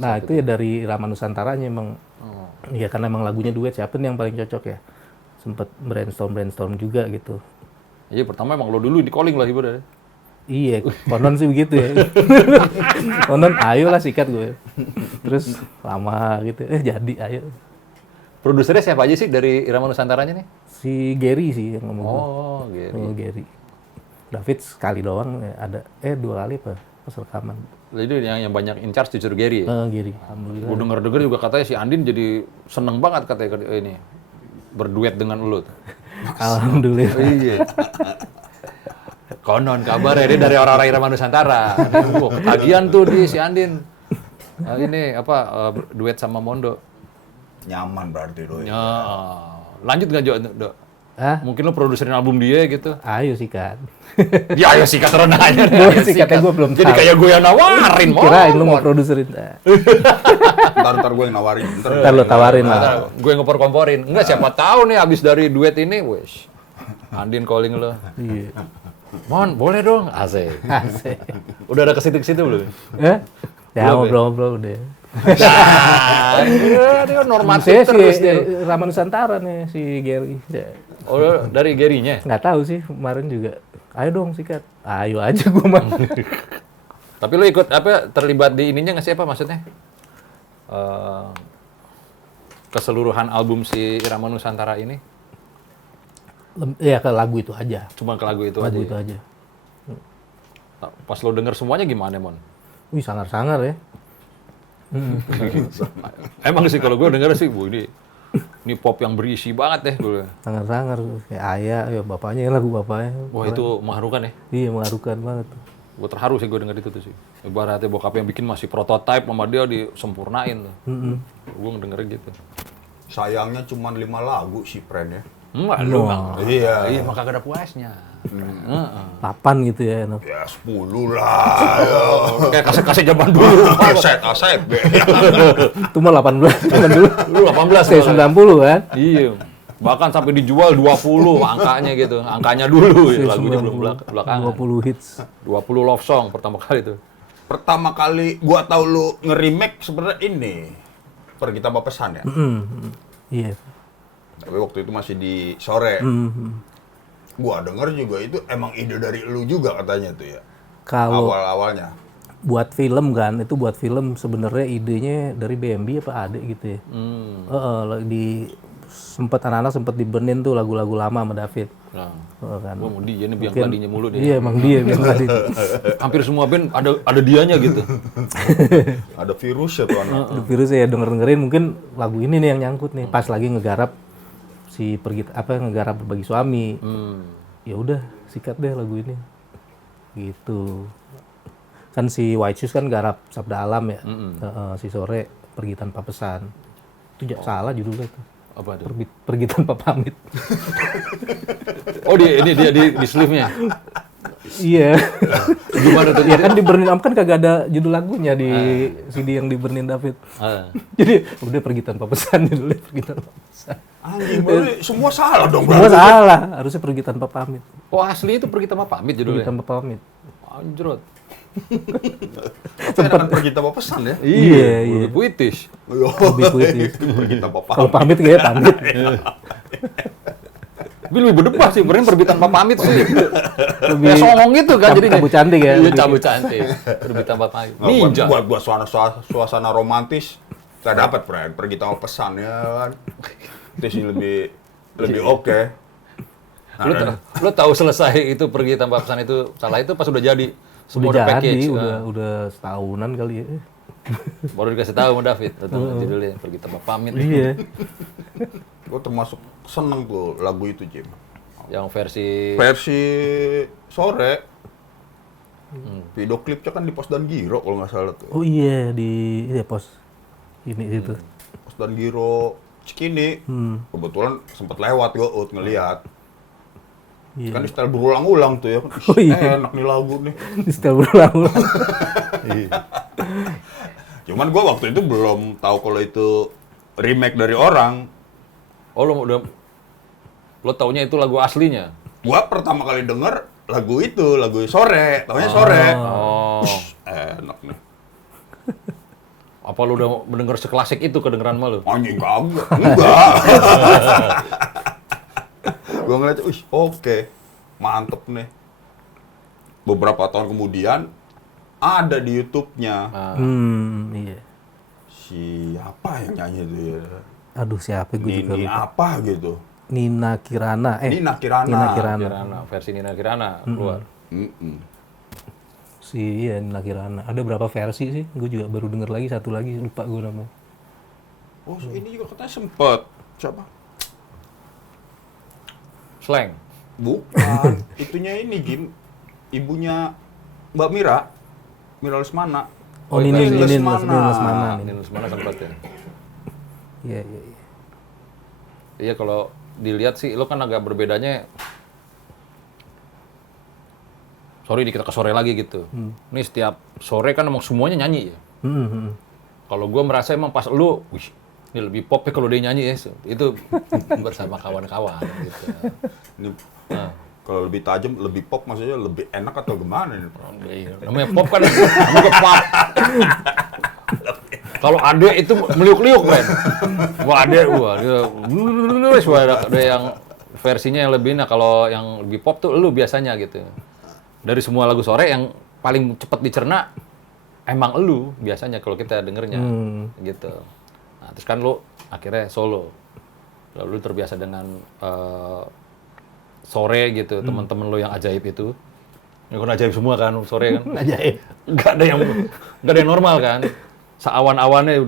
Nah itu ya dari Irama Nusantaranya emang. Ya karena emang lagunya duet, siapa nih yang paling cocok ya. Sempet brainstorm juga gitu. Iya, pertama emang lo dulu di calling lah ibaratnya. Iya, konon sih begitu ya. Konon ayo lah sikat gue. Terus lama gitu, jadi ayo. Produsernya siapa aja sih dari Irama Nusantaranya nih? Si Gary sih yang ngomong. Oh, gitu. Oh, Gary. David sekali doang ya, ada 2 kali apa pas rekaman. Jadi yang banyak in charge justru Gary ya? Giri, alhamdulillah. Gue denger juga katanya si Andin jadi seneng banget katanya ini berduet dengan lu. Alhamdulillah. Iya. Konon kabarnya dia dari orang-orang Irama Nusantara. Wah, ketagihan tuh di si Andin. Ini apa duet sama Mondo. Nyaman berarti lo. Ya, lanjut nggak Jo? Do? Hah? Mungkin lo produserin album dia gitu. Ayo sikat. Ya ayo sikat terus nanya. Sikatnya gue belum Jadi tahu. kayak gue yang nawarin. Kirain lu mau produserin. Ntar gue yang nawarin. Ntar lu tawarin lah. Gue ngompor-komporin. Enggak, siapa tahu nih abis dari duet ini, wes. Andin calling lo. Iya. Mon, boleh dong. Asik. Asik. Udah ada ke situ-situ belum? Ya Belum ya? ngobrol-ngobrol udah. Dia normatif Saya terus si dia. Rama Nusantara nih si Gary. Oh, dari Gary-nya? Nggak tahu sih kemarin juga. Ayo dong sikat. Ayo aja gue mah. Tapi lo ikut apa terlibat di ininya nggak sih apa maksudnya? Keseluruhan album si Irama Nusantara ini? Ya ke lagu itu aja. Cuma ke lagu itu Lagu aja. itu aja. Pas lo denger semuanya gimana, Mon? Wih sangar-sangar ya. Emang sih kalau gue denger sih, bu ini pop yang berisi banget deh gue. Sangar-sangar. Kayak ayah, ya bapaknya lagu bapaknya. Wah itu mengharukan ya. Iya mengharukan banget. Gue terharu sih gue denger itu tuh sih. Ibaratnya bokap yang bikin masih prototype sama dia disempurnain tuh. Gue ngedenger gitu. Sayangnya cuma 5 lagu sih Pren ya. Enggak, lu bang. Iya. Iya, maka gak ada puasnya. 8 gitu ya. No. Ya 10 lah. Ya. Kayak kaset-kaset zaman dulu. Aset. Itu mah 18 kan dulu. Lu 18 Saya 90 kan. Iya. Bahkan sampai dijual 20 angkanya gitu. Angkanya dulu ya, lagunya belum belakangan. 20 hits. 20 love song pertama kali tuh. Pertama kali gua tahu lu nge-remake sebenarnya ini Pergi Tanpa Pesan ya. Iya. Tapi waktu itu masih di sore. Gua denger juga itu emang ide dari lu juga katanya tuh ya. Kalau Awal-awalnya. buat film kan, itu buat film sebenarnya idenya dari BMB apa Ade gitu ya. Sempat anak-anak sempat dibenin tuh lagu-lagu lama sama David. Nah, Kan. gua mau dia nih biang keladinya mulu deh. Iya emang dia biang tadi. Hampir semua band ada dianya gitu. Ada virusnya tuh anak. Virus ya denger-dengerin mungkin lagu ini nih yang nyangkut nih. Pas lagi ngegarap ngegarap Berbagi Suami. Ya udah sikat deh lagu ini. Gitu. Kan si White Shoes kan garap Sabda Alam ya. Si Sore Pergi Tanpa Pesan. Itu salah judulnya tuh. Apa tuh? Pergi Tanpa Pamit. Oh dia di sleeve-nya. Iya. Gimana tuh? Ya kan di Burning Up kan kagak ada judul lagunya di CD yang di Burning David. Jadi udah Pergi Tanpa Pesan judulnya Pergi Tanpa Pesan. Anjing, berarti semua salah dong Semua salah, harusnya Pergi Tanpa Pamit. Oh asli itu Pergi Tanpa Pamit Pergi judulnya? Tanpa Pamit. Anjrot. Sempat Pergi Tanpa Pesan ya. Iya. Lebih puitis. Lebih puitis. Pergi Tanpa Kalau Pamit. pamit kayaknya pamit. Tapi lebih berdebah sih, beneran Pergi Tanpa Pamit sih. Lebih Kayak songong gitu kan jadinya. cabut cantik ya. Iya cabut cantik. Pergi Tanpa Pamit. Ninja. Buat suasana romantis gak dapat Pren. Pergi Tanpa Pesan ya kan. Itu sih lebih oke. Lo tahu selesai itu Pergi Tanpa Pesan itu salah itu pas udah jadi. Semua Udah udah jadi, package. udah setahunan kali ya. Baru dikasih tahu sama David, judulnya Pergi Tanpa Pamit. Iya. Gue termasuk seneng tuh lagu itu Jim. Yang Versi sore. Video klipnya kan di Pos dan Giro kalau nggak salah tuh. Oh iya di pos ini itu. Pos dan Giro Cikini. Kebetulan sempat lewat gue ngeliat. Iya. Kan di setel berulang-ulang tuh ya. Oh, iya. Enak nih lagu nih. Di setel berulang-ulang. Cuman gue waktu itu belum tahu kalau itu remake dari orang. Oh lo taunya itu lagu aslinya? Gua pertama kali denger lagu itu, lagu Sore, taunya Sore. Oh. Enak nih. Apa lo udah mendengar seklasik itu kedengeran malu? Anjing kagak. Enggak. Gua ngeliat, oke. Mantep nih. Beberapa tahun kemudian ada di YouTube-nya. Iya. Siapa yang nyanyi itu ya? Aduh siapa gue juga Nini lupa. apa gitu. Nina Kirana. Nina Kirana. Nina Kirana. Versi Nina Kirana keluar. Si iya Nila Kirana. Ada berapa versi sih? Gue juga baru denger lagi satu lagi, lupa gue namanya. Oh, ini juga katanya sempet. Siapa? Slang. Bukan. Itunya ini, Gim. Ibunya Mbak Mira. Mira Lesmana. Oh, Ninin Lesmana. Lesmana. Ini mana sempat ya? Iya, iya, iya. Iya kalau dilihat sih lo kan agak berbedanya. Sorry kita ke sore lagi gitu. Ini setiap sore kan emang semuanya nyanyi ya. Kalau gue merasa emang pas lu, wih, ini lebih pop ya kalau dia nyanyi ya. Itu bersama kawan-kawan gitu. Ini kalau lebih tajam, lebih pop maksudnya lebih enak atau gimana nih? Iya, namanya pop kan, namanya pop. Kalau Ade itu meliuk-liuk kan. Wah Ade, dia ada yang versinya yang lebih, nah kalau yang lebih pop tuh lu biasanya gitu. Dari semua lagu sore yang paling cepat dicerna emang elu biasanya kalau kita dengernya gitu. Nah, terus kan lu akhirnya solo. Lalu lu terbiasa dengan sore gitu, teman-teman lu yang ajaib itu. Ya kan ajaib semua kan sore kan. Ajaib. Enggak ada yang normal kan. Seawan-awannya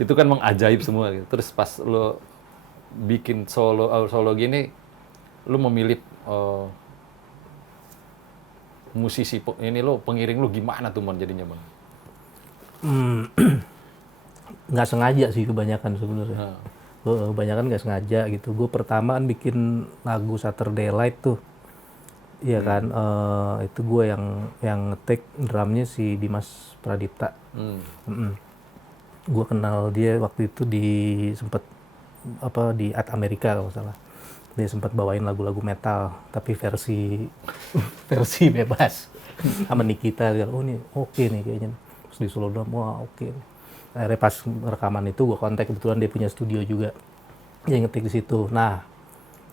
itu kan emang ajaib semua gitu. Terus pas lu bikin solo gini, lu memilih musisi ini lo pengiring lu gimana tuh Mon jadinya Bang? Nggak sengaja sih kebanyakan sebenarnya. Kebanyakan nggak sengaja gitu. Gue pertama kan bikin lagu Saturday Light tuh. Iya kan, itu gue yang nge-take drumnya si Dimas Pradipta. Gue kenal dia waktu itu di At Amerika kalau nggak salah. Dia sempat bawain lagu-lagu metal, tapi versi bebas sama Nikita. Oh ini oke nih kayaknya. Terus di Solo Drum, wah oke. Akhirnya pas rekaman itu gue kontak, kebetulan dia punya studio juga. Dia ngetik di situ. Nah,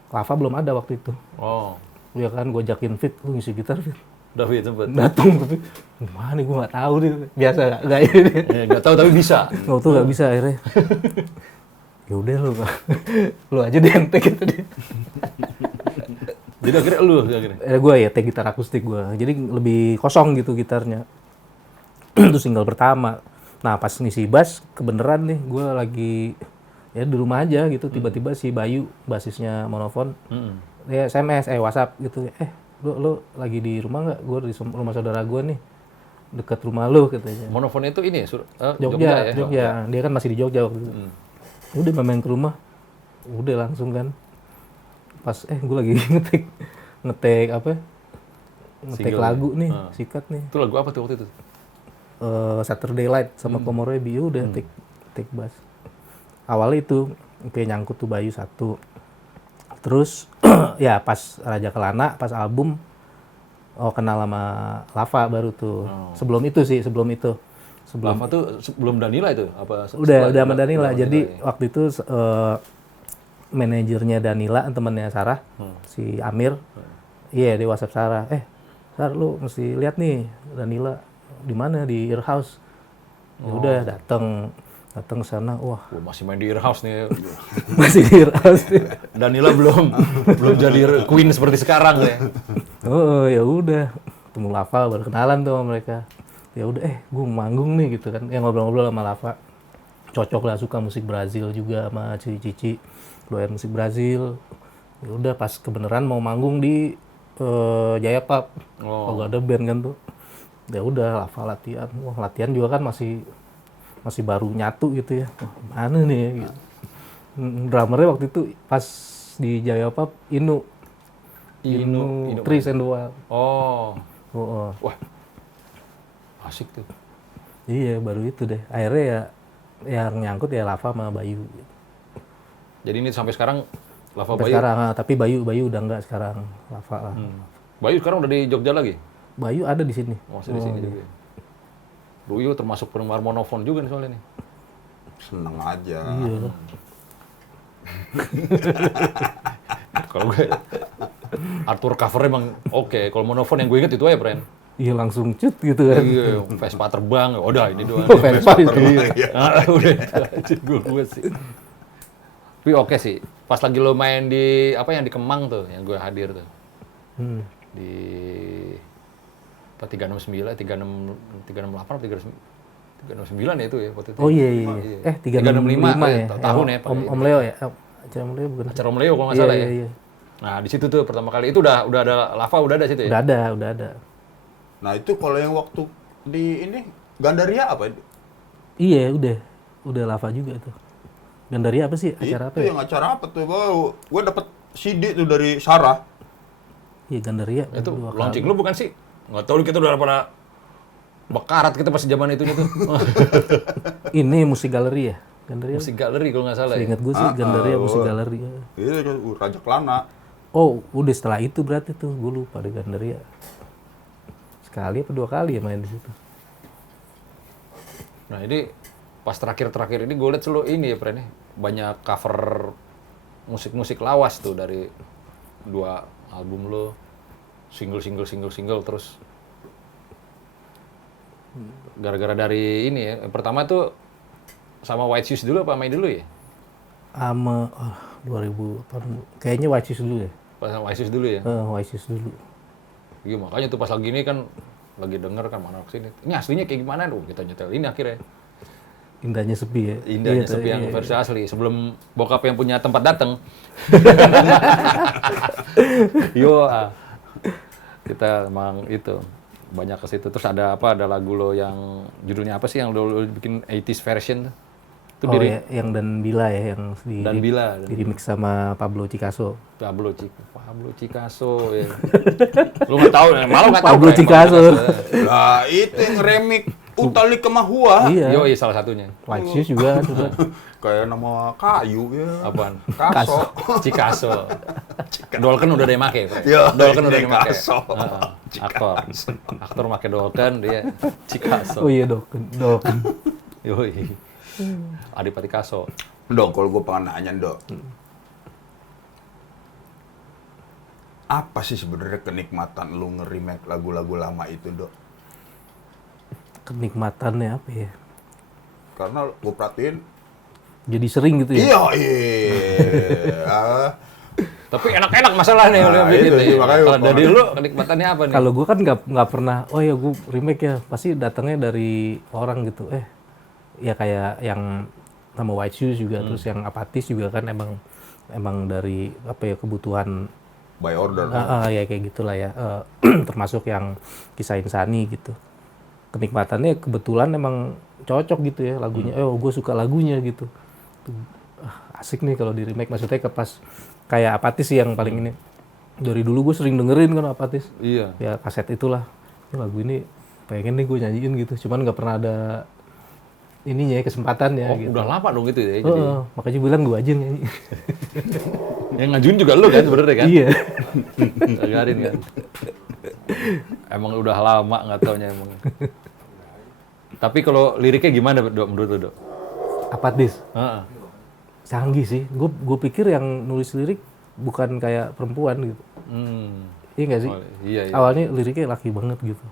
Lava belum ada waktu itu. Oh. Ya kan, gue ajakin Fit, lu ngisi gitar Fit. David sempet. Datang tapi gimana nih gue nggak tahu nih. Biasa nggak ini. Nggak tahu tapi bisa. Nggak tuh nggak bisa akhirnya. Ya udah lu aja deh yang take itu dia. Jadi akhirnya lu akhirnya. Gue ya take gitar akustik gue. Jadi lebih kosong gitu gitarnya. Itu single pertama. Nah pas ngisi bass kebeneran nih gue lagi ya di rumah aja gitu. Tiba-tiba si Bayu basisnya Monofon. Dia SMS, WhatsApp gitu. Lu lagi di rumah nggak? Gue di rumah saudara gue nih, dekat rumah lu katanya. Monofon itu ini Jogja, ya? Jogja. Dia kan masih di Jogja waktu itu. Udah main ke rumah, udah langsung kan. Pas gue lagi ngetek Single lagu ya? nih, sikat nih. Itu lagu apa tuh waktu itu? Saturday Light sama Komorebi udah take bass. Awalnya itu kayak nyangkut tuh Bayu satu. Terus ya pas Raja Kelana, pas album kenal sama Lava baru tuh. Sebelum itu. Lava tuh sebelum Danila itu apa? Udah sama Danila. Jadi waktu itu manajernya Danila, temennya Sarah, si Amir. Iya, dia WhatsApp Sarah. Sar, lu mesti lihat nih Danila di mana di Earhouse. Ya udah datang ke sana, wah. Masih main di Earhouse nih. Masih di Earhouse nih. Danila belum jadi queen seperti sekarang ya. Oh, ya udah. Ketemu Lava, baru kenalan tuh sama mereka. Ya udah, gue manggung nih gitu kan. Ngobrol-ngobrol sama Lava. Cocok lah, suka musik Brazil juga sama Cici. Doyan musik Brazil. Ya udah pas kebenaran mau manggung di Jaya Pub. Kalau ada band kan tuh. Ya udah Lava latihan. Wah, latihan juga kan masih baru nyatu gitu ya. Wah, mana nih ya gitu. Drummernya waktu itu pas di Jaya Pub Inu Trees and the Wild. Oh. Wah, asik tuh. Iya, baru itu deh. Akhirnya ya yang nyangkut ya Lava sama Bayu. Jadi ini sampai sekarang Lava Sampai Bayu. sekarang, tapi Bayu udah enggak sekarang. Lava lah. Bayu sekarang udah di Jogja lagi? Bayu ada di sini. Masih di sini juga. Bayu termasuk penggemar Monofon juga nih soalnya nih. Seneng aja. Iya. Kalau gue Arthur cover emang oke. Kalau Monofon yang gue inget itu aja, Bren. Iya langsung cut gitu kan. Iya, Vespa terbang. Udah ini doang. Vespa itu. Udah itu aja gue sih. Tapi oke sih. Pas lagi lo main di apa yang di Kemang tuh, yang gue hadir tuh. di apa 369, 368 atau 369 ya itu ya waktu itu. Oh iya. 365 ya. tahun ya. Om Leo ya. Acara Om Leo bukan? Acara Om Leo kalau nggak salah ya. Iya. Nah di situ tuh pertama kali itu udah ada lava udah ada situ ya. Udah ada. Nah itu kalau yang waktu di ini Gandaria apa? Iya, udah lava juga tuh. Gandaria apa sih? Acara apa Itu ya? yang acara apa tuh? Gue dapet CD tuh dari Sarah. Iya, Gandaria. Itu 2 kali. launching lu bukan sih? Nggak tahu kita udah pada bekarat kita pas zaman itu tuh. Ini musik galeri ya? Gandaria. Musik galeri kalau nggak salah ya. Ingat gue sih Gandaria musik galeri. Itu Raja Kelana. Oh, udah setelah itu berarti tuh gue lupa di Gandaria. Sekali apa 2 kali ya main di situ. Nah ini pas terakhir ini gue liat selalu ini ya Pren, banyak cover musik-musik lawas tuh dari 2 album lo, single terus gara-gara dari ini ya. Yang pertama tuh sama White Shoes dulu apa main dulu ya? Sama 2000 kayaknya White Shoes dulu ya. Pas sama White Shoes dulu ya. White Shoes dulu. Iya makanya tuh pas lagi ini kan lagi denger kan mana kesini. Ini aslinya kayak gimana? Kita nyetel ini akhirnya. Indahnya sepi ya. Indahnya Iya, sepi yang iya. versi asli. Sebelum bokap yang punya tempat datang. Kita emang itu banyak ke situ. Terus ada apa? Ada lagu lo yang judulnya apa sih yang lo bikin 80s version? Itu Oh ya, yang Dan Bila ya, yang Dan Bila. di remix sama Pablo Picasso. Pablo Picasso ya. Lu nggak tahu, malu nggak tahu. Pablo Pren, Picasso. Lah itu yang remix Utali Kemahua. Iya. Yoi salah satunya. White Shoes juga. Kayak nama kayu ya. Apaan? Kaso. Picasso. Dolken udah ada yang make, Pren. Iya, Dolken udah ada yang make. Picasso. Aktor make Dolken, dia Picasso. Oh iya, Doken. Yoi. Adipati Kaso. Dok, kalau gue pengen nanya, Dok. Apa sih sebenarnya kenikmatan lu nge-remake lagu-lagu lama itu, Dok? Kenikmatannya apa ya? Karena gue perhatiin, Jadi sering gitu ya? iya. Tapi enak-enak masalahnya Nah, lu bikin itu, nih. makanya Kalau gua dari lu kenikmatannya apa nih? Kalau gue kan nggak pernah, oh ya gue remake ya, pasti datangnya dari orang gitu. Ya kayak yang sama White Shoes juga, terus yang Apatis juga kan emang dari apa ya kebutuhan. By order. Ya kayak gitulah ya. Termasuk yang Kisah Insani gitu. Kenikmatannya kebetulan emang cocok gitu ya lagunya. Gue suka lagunya gitu. Asik nih kalau di remake, maksudnya pas kayak Apatis sih yang paling ini. Dari dulu gue sering dengerin kan Apatis. Iya. Ya kaset itulah. Lagu ini pengen nih gue nyanyiin gitu. Cuman nggak pernah ada ininya kesempatannya Oh, gitu. udah lama dong gitu ya. Jadi. Makanya bilang gue aja nyanyi. Yang ngajuin juga lu kan sebenarnya kan? Iya. Agarin kan. Emang udah lama nggak taunya emang. Tapi kalau liriknya gimana Dok, menurut lu, Dok? Apatis. Heeh. Canggih sih. Gue pikir yang nulis lirik bukan kayak perempuan gitu. Iya nggak sih? Oh, iya. Awalnya liriknya laki banget gitu.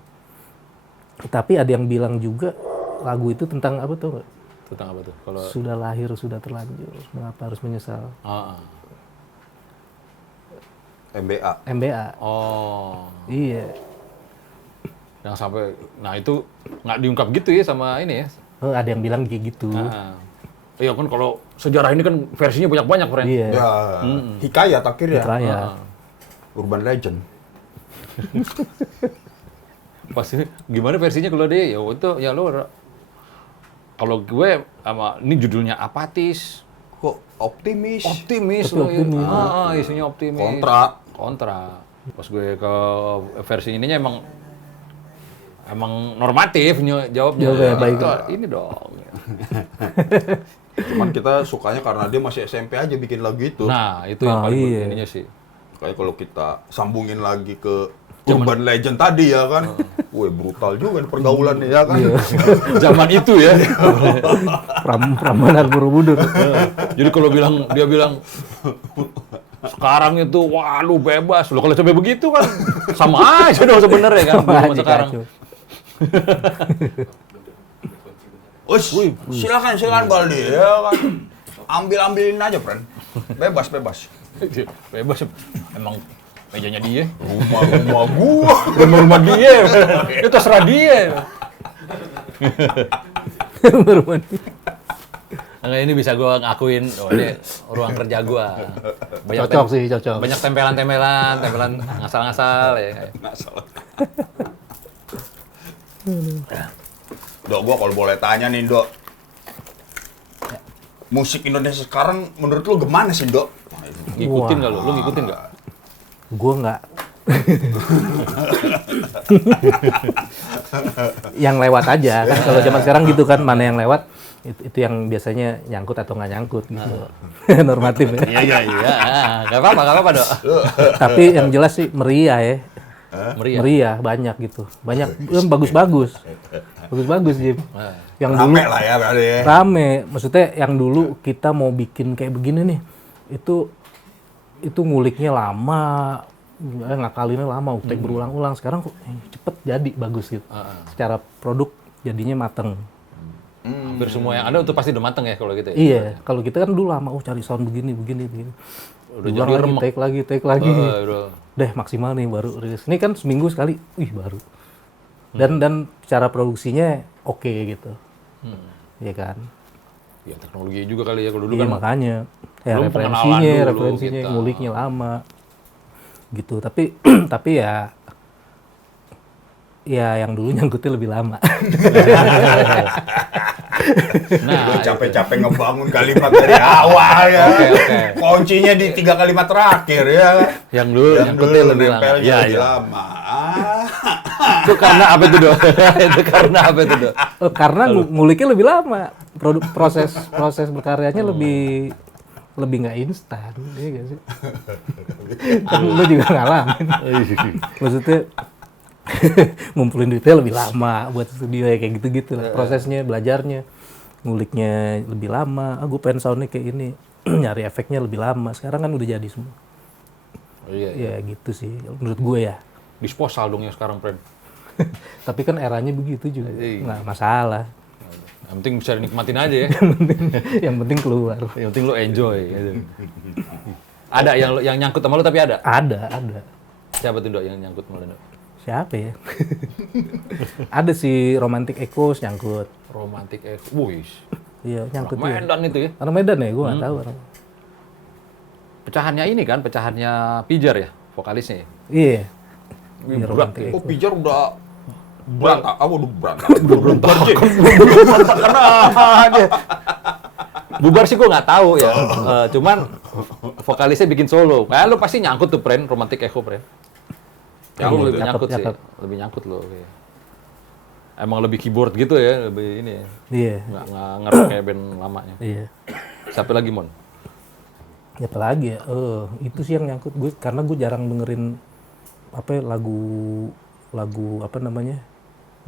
Tapi ada yang bilang juga lagu itu tentang apa tuh? Tentang apa tuh? Kalau Sudah lahir, sudah terlanjur. Mengapa harus menyesal? MBA. Oh. Iya. Yang sampai, nah itu nggak diungkap gitu ya sama ini ya? Ada yang bilang kayak gitu. Iya kan kalau sejarah ini kan versinya banyak-banyak, Pren. Iya. Ya, hikayat akhirnya. Raya. Urban legend. Pasti gimana versinya kalau dia? Ya itu ya lo. Kalau gue sama ini judulnya Apatis. Kok optimis? Optimis Tapi loh. optimis. Isinya optimis. Kontra. Pas gue ke versi ininya emang normatif jawabnya. Jawabnya baik. Ini dong. Cuman kita sukanya karena dia masih SMP aja bikin lagu itu. Nah, itu yang paling iya. ininya sih. Kayak kalau kita sambungin lagi ke Urban Legend tadi ya kan. Wih, brutal juga nih pergaulannya ya kan. Zaman itu ya. Prambanan Borobudur. Jadi kalau dia bilang sekarang itu wah lu bebas. Lu kalau sampai begitu kan sama aja dong sebenarnya kan sama sekarang. Silakan Baldi ya kan. Ambilin aja, friend. Bebas. Bebas Mejanya dia. Rumah gua. Rumah dia. Itu terserah dia. Baru mandi. Nah, ini bisa gue ngakuin, ini ruang kerja gue. Cocok sih, cocok. Banyak tempelan ngasal-ngasal ya. Ngasal. Dok, gua kalau boleh tanya nih, Dok. Musik Indonesia sekarang menurut lu gimana sih, Dok? Ngikutin nggak lu? Lu ngikutin nggak? Gue nggak. Yang lewat aja kan, kalau zaman sekarang gitu kan, mana yang lewat itu yang biasanya nyangkut atau nggak nyangkut gitu. Normatif ya. Iya. Nggak apa-apa, Dok. Tapi yang jelas sih meriah ya. Meriah. Banyak gitu. Banyak bagus-bagus. Bagus-bagus, Jim. Yang dulu Rame lah ya berarti ya. rame. Maksudnya yang dulu kita mau bikin kayak begini nih, itu nguliknya lama, ngakalinnya lama, take berulang-ulang. Sekarang kok cepet jadi bagus gitu. Secara produk jadinya mateng. Hampir semua yang ada itu pasti udah mateng ya kalau gitu ya? Iya, kalau kita kan dulu lama, cari sound begini. Udah Ulang jadi lagi, remek. take lagi. Udah. Deh maksimal nih baru rilis. Ini kan seminggu sekali, baru. Dan cara produksinya oke gitu. Iya kan? Ya teknologi juga kali ya, kalau dulu Iya kan. makanya. Ya Belum pengenalan referensinya dulu kita. nguliknya lama. Gitu. Tapi ya yang dulu nyangkutnya lebih lama. Nah, Lu capek-capek ngebangun kalimat dari awal ya. Oke. Kuncinya di 3 kalimat terakhir ya. yang dulu nyangkutnya lebih lama. nempelnya Iya, lebih iya. lama. Itu karena apa itu, Dok? Itu karena apa itu, Dok? Karena nguliknya lebih lama. Proses berkaryanya lebih nggak instan, iya gak sih? Kan lu juga ngalamin. Maksudnya ngumpulin duitnya lebih lama buat studio ya kayak gitu-gitu lah. Prosesnya, belajarnya, nguliknya lebih lama. Gue pengen soundnya kayak ini, nyari efeknya lebih lama. Sekarang kan udah jadi semua. Iya. Ya gitu sih, menurut gue ya. Disposal dong yang sekarang, friend. Tapi kan eranya begitu juga, Iya. nggak masalah. Yang penting bisa dinikmatin aja ya. Yang penting keluar. Yang penting lu enjoy gitu. Ada yang nyangkut sama lu tapi ada? Ada. Siapa tuh, Dok, yang nyangkut sama lu, Dok? Siapa ya? Ada si Romantic Echoes nyangkut. Romantic Wih. Iya, nyangkut Anak juga. Medan itu ya. Orang Medan ya, gue nggak tahu. Pecahannya ini kan, pecahannya Pijar ya, vokalisnya ya. Iya. Wih, Iya, berat Romantic ya. Oh, Pijar udah berantakan. Bubar sih gue nggak tahu ya. Cuman vokalisnya bikin solo. Kayak lu pasti nyangkut tuh, friend, Romantic Echo, friend. Ya, lu lebih nyangkut sih. Cakep. Lebih nyangkut lo. Emang lebih keyboard gitu ya, lebih ini ya. Iya. Nggak ngerok kayak band lamanya. Iya. Siapa lagi, Mon? Ya apalagi ya, itu sih yang nyangkut gue karena gue jarang dengerin lagu apa namanya,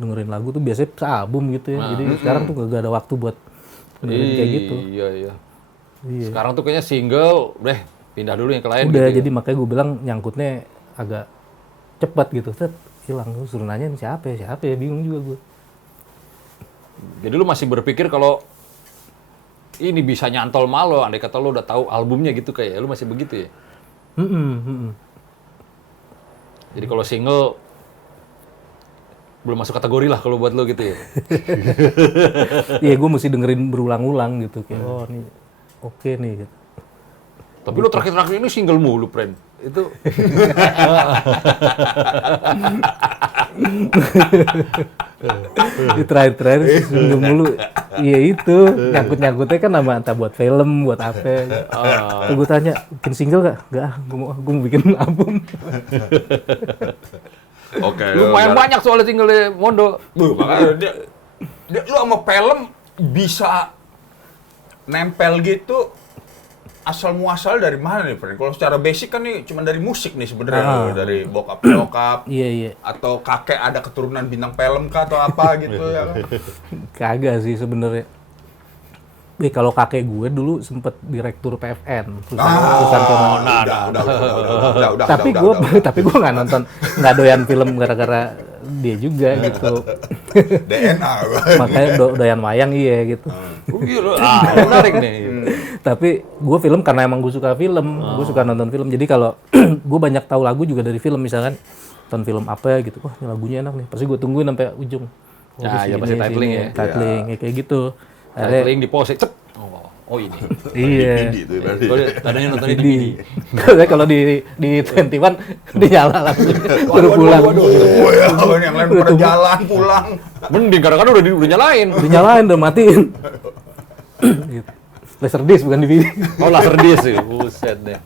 dengerin lagu tuh biasanya album gitu ya. Jadi sekarang tuh gak ada waktu buat dengerin kayak gitu. Iya. Iya. Sekarang tuh kayaknya single, deh pindah dulu yang ke lain. Udah gitu jadi makanya gue bilang nyangkutnya agak cepat gitu. Set hilang, gue suruh nanya siapa ya bingung juga gue. Jadi lu masih berpikir kalau ini bisa nyantol malo, andai kata lu udah tahu albumnya gitu kayak, lu masih begitu ya? Jadi kalau single belum masuk kategori lah kalau buat lu gitu ya? Iya, gue mesti dengerin berulang-ulang gitu kayak oh nih oke nih gitu. Tapi lu terakhir-terakhir ini single mulu, friend. Itu Di terakhir single mulu. Iya itu nyangkut-nyangkutnya kan sama entah buat film, buat apa. Gue tanya bikin single gak? Gak, gue mau bikin album. Oke. lumayan banyak soalnya single Mondo. Makanya lu sama film bisa nempel gitu asal muasal dari mana nih, friend? Kalau secara basic kan nih cuma dari musik nih sebenarnya, dari bokap Iya. atau kakek ada keturunan bintang film kah atau apa gitu ya. Kagak sih sebenarnya. Kalau kakek gue dulu sempet direktur PFN, perusahaan film. Udah. Tapi gue nggak nonton, nggak doyan film gara-gara dia juga gitu. DNA. Makanya doyan wayang iya gitu. Oh iya loh, menarik nih. Tapi gue film karena emang gue suka film, gue suka nonton film. Jadi kalau gue banyak tahu lagu juga dari film, misalkan nonton film apa gitu, wah ini lagunya enak nih, pasti gue tungguin sampai ujung. Nah, ya pasti titling ya. Titling, ya kayak gitu. Titling di pause, cep. Oh ini. Iya. DVD itu berarti. Gue tadinya nontonnya di Jadi kalau di 21 dinyala langsung suruh pulang. Oh ya, yang lain pada jalan pulang. Mending kadang-kadang udah nyalain. Dinyalain, udah matiin. Gitu. Laserdisc bukan DVD. Oh laserdisc sih, buset deh.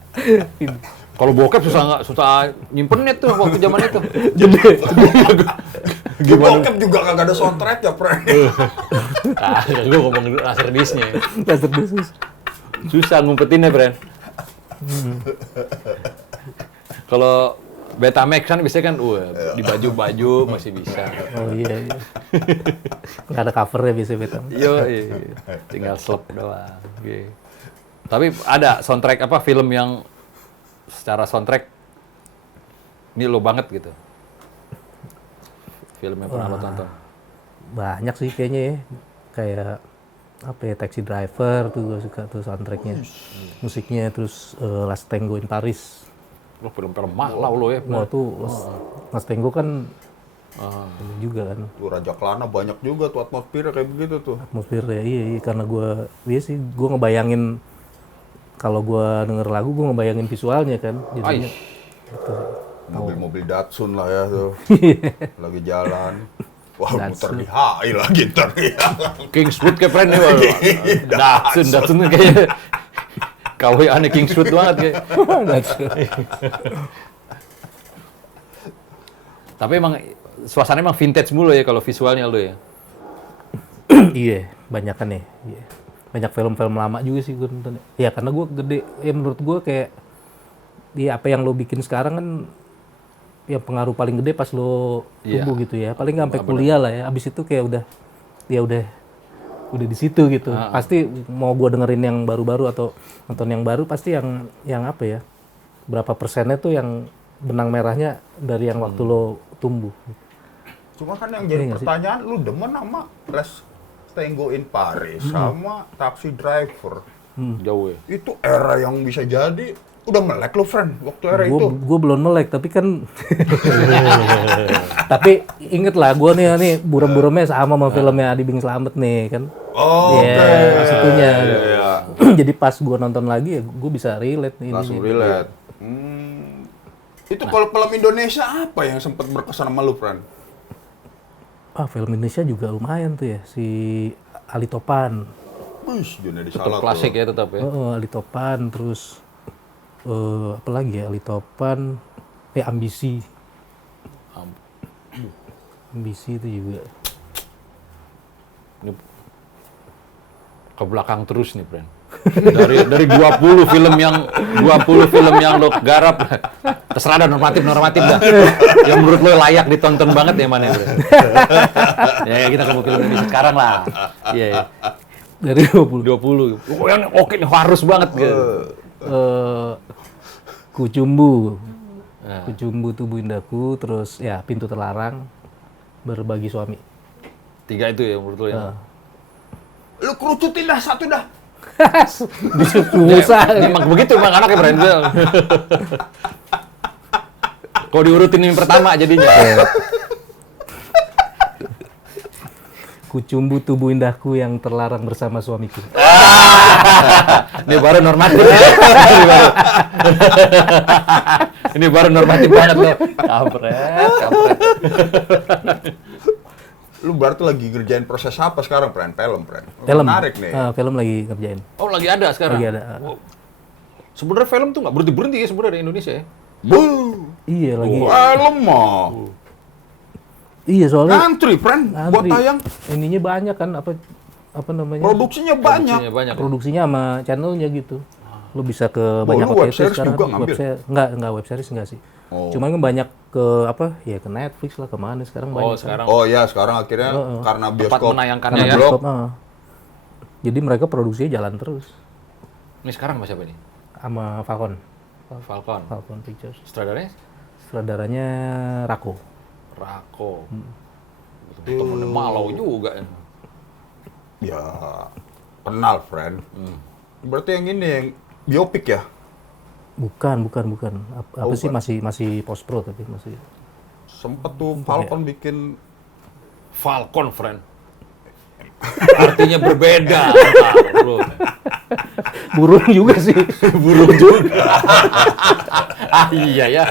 Kalau bokep susah nyimpennya tuh waktu zaman itu. Gede. Di bokep juga kagak ada soundtrack ya, Pren. Gue ngomong laserdiscnya. Laserdisc. Susah ngumpetinnya, Bren. Kalau Betamax kan biasanya kan, di baju-baju masih bisa. Oh iya. Nggak ada covernya biasanya Betamax. Iya. Tinggal slap doang. Oke. Tapi ada soundtrack apa film yang secara soundtrack ini lo banget gitu. Film yang pernah lo tonton. Banyak sih kayaknya ya. Kayak apa ya, Taxi Driver tuh gue suka tuh soundtracknya. Musiknya, terus Last Tango in Paris. Lo film-film malau lo ya. Wah tuh Last Tango kan ini juga kan Tuh Raja Kelana banyak juga tuh atmosfernya kayak begitu tuh. atmosfernya. Iya karena gue ngebayangin kalau gue denger lagu gue ngebayangin visualnya kan jadinya gitu. Mobil-mobil Datsun lah ya tuh. Lagi jalan. Wah, muter di HI lagi ntar ya. Kingswood kayak friend nih. Datsun kayak KW aneh Kingswood banget kayak. Tapi emang suasana emang vintage mulu ya kalau visualnya lo ya. Iya, banyak kan ya. Iya. Banyak film-film lama juga sih gue nonton. Ya karena gue gede, ya menurut gue kayak ya apa yang lo bikin sekarang kan ya pengaruh paling gede pas lo tumbuh gitu ya. Paling nggak sampai kuliah lah ya. Abis itu kayak udah di situ gitu. Pasti mau gue dengerin yang baru-baru atau nonton yang baru pasti yang apa ya? Berapa persennya tuh yang benang merahnya dari yang waktu lo tumbuh. Cuma kan yang jadi pertanyaan, lu demen sama Last Tango in Paris sama Taxi Driver. Jauh ya. Itu era yang bisa jadi udah melek lo, friend, waktu era itu. Gue belum melek, tapi kan tapi inget lah gue nih buram-buramnya sama filmnya Adi Bing Slamet nih kan. Oh, Iya, situnya. Iya. Jadi pas gue nonton lagi ya gue bisa relate nih. Langsung relate. Itu kalau film Indonesia apa yang sempat berkesan sama lu, friend? Film Indonesia juga lumayan tuh ya, si Ali Topan. Wih, Junedi Tetap Salah klasik ya tetap ya. Ali Topan, terus apa lagi ya, Ali Topan, Ambisi. Ambisi itu juga. Ini ke belakang terus nih, Bren. Dari 20 film yang lo garap. Terserah dah normatif dah. Yang menurut lo layak ditonton banget ya mana, Bren? Ya kita ke film Indonesia sekarang lah. Iya. Dari 20. Oh, yang oke nih harus banget gitu. Kucumbu. Kucumbu Tubuh Indahku, terus ya Pintu Terlarang, Berbagi Suami. 3 itu ya menurut lo ya. Lu kerucutin dah satu dah. Susah. Emang begitu emang anaknya Bren. Kalau diurutin yang pertama jadinya. Kucumbu Tubuh Indahku yang terlarang bersama suamiku. Ini baru normatif. Ini baru normatif banget loh. Kampret. Lu berarti lagi ngerjain proses apa sekarang, friend? Film. Film. Menarik nih. Film lagi ngerjain. Oh lagi ada sekarang? Lagi ada. Wow. Sebenarnya film tuh nggak berhenti ya sebenarnya di Indonesia ya? Iya lagi. Film mah. Iya soalnya. Ngantri, friend, buat tayang. Ininya banyak kan apa namanya? Produksinya banyak. Produksinya sama channelnya gitu. Lu bisa ke banyak lu web OTT series sekarang. juga ngambil? Enggak web series enggak sih. Cuman kan banyak ke ke Netflix lah, kemana sekarang banyak. Sekarang. Oh ya, sekarang akhirnya karena bioskop menayangkannya ya. blok. Jadi mereka produksinya jalan terus. Ini sekarang sama siapa nih? Sama Falcon Falcon. Pictures. Sutradaranya? Sutradaranya Rako. Rako. Temennya Malau juga ya. Ya, kenal, friend. Berarti yang ini yang biopik ya? Bukan. Apa sih masih post pro tapi masih. Sempet tuh Falcon bikin Falcon, friend. Artinya berbeda. Bro. Burung juga sih. Burung juga. Iya ya.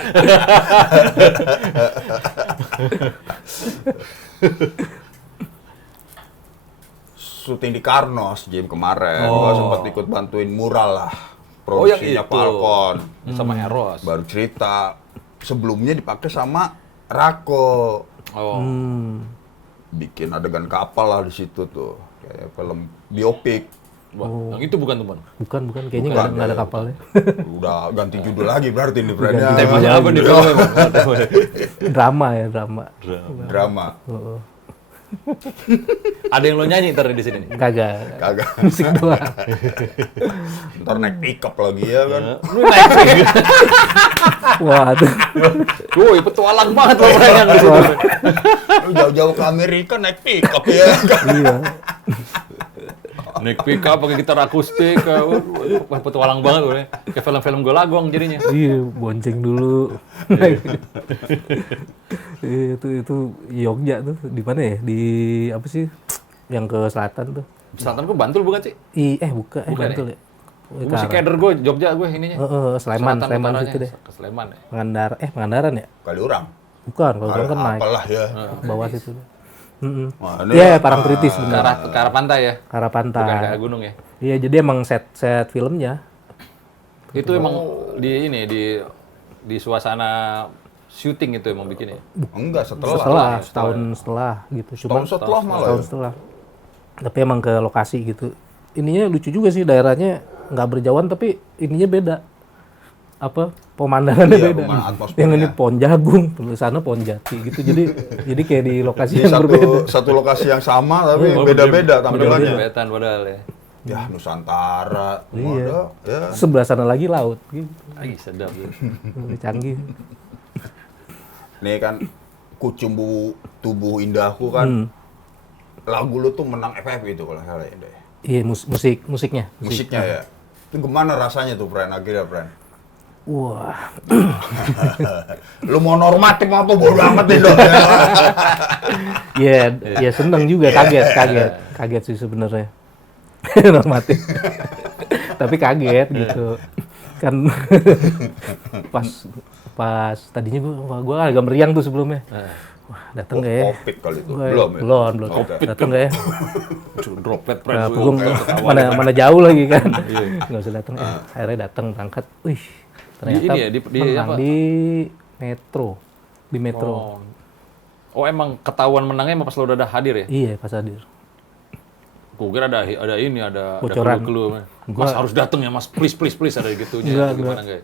syuting di Karnos, Jim kemarin. Gua sempat ikut bantuin mural lah. Oh, yang Produksinya itu. Falcon. Sama Eros. Baru cerita. Sebelumnya dipakai sama Rako. Oh. Bikin adegan kapal lah di situ tuh. Kayak film biopik. Wah, yang itu bukan teman. Bukan. Kayaknya Bukan, nggak ada ya. kapalnya. Udah ganti judul lagi berarti nih, friend. Ganti Temanya apa nih filmnya, Bang? Drama. Drama. Ada yang lo nyanyi ntar di sini nih. Kagak. Musik Doang. Ntar naik pickup lagi ya kan. Lu naik sih. Wah, tuh. Woi, petualang banget lo yang di situ. Lu jauh-jauh ke Amerika naik pickup ya kan. Iya. Naik pick up pakai gitar akustik. Wah, petualang banget gue. Kayak film-film gue lagong jadinya. Iya, bonceng dulu. itu Yogyakarta tuh di mana ya? Di apa sih? Yang ke selatan tuh. Selatan gue Bantul bukan sih? Bukan Bukan Bantul ya. Gue masih keder gue, Jogja gue ininya. Sleman utaranya. situ deh. Ke Sleman ya. Pangandaran ya? Kaliurang. Bukan, kalau kan naik Apalah ya. ke bawah situ. Wah, ini Iya, Parangtritis Ke benar. arah pantai ya? Ke arah Bukan ke pantai. arah gunung ya? Iya, jadi emang set filmnya. Itu emang di suasana syuting itu emang bikinnya. enggak setelah. Setahun setelah gitu. Setahun setelah malah. Setahun setelah. Tapi emang ke lokasi gitu. Ininya lucu juga sih, daerahnya nggak berjauhan tapi ininya beda. Apa pemandangannya Iya, beda. atmosfernya. Yang ini pohon jagung, di sana pohon jati gitu. Jadi kayak di lokasi Di yang berbeda. satu lokasi yang sama tapi Oh, beda-beda Beda tampilannya. betan padahal ya. Ya Nusantara, Iya. ada, ya. Sebelah sana lagi laut gitu. Ih, sedap. Canggih. Nih kan Kucumbu Tubuh Indahku kan lagu lu tuh menang FFP itu kalau nggak salah ya, Deh. Iya, musiknya. Musiknya ya. Itu gimana rasanya tuh, friend? Akhirnya, friend. Wah, Lu mau normatif apa bodo amat deh dong. ya seneng juga, kaget sih sebenarnya. Normatif. Tapi kaget gitu. Kan pas tadinya gua agak meriang tuh sebelumnya. Wah, dateng nggak ya? Covid kali itu. Gua- Belum ya? Belum. Covid. Dateng nggak ya? Droplet Nah, friend. punggung mana jauh lagi kan. Nggak usah dateng. Akhirnya dateng berangkat. Wih, ternyata ini ya, di menang apa? di Metro. Di Metro. Oh, emang ketahuan menangnya emang pas lo udah hadir ya? Iya, pas hadir. Gue kira ada Bocoran. clue-clue. Mas harus datang ya mas, please ada gitunya. Enggak, Gimana enggak?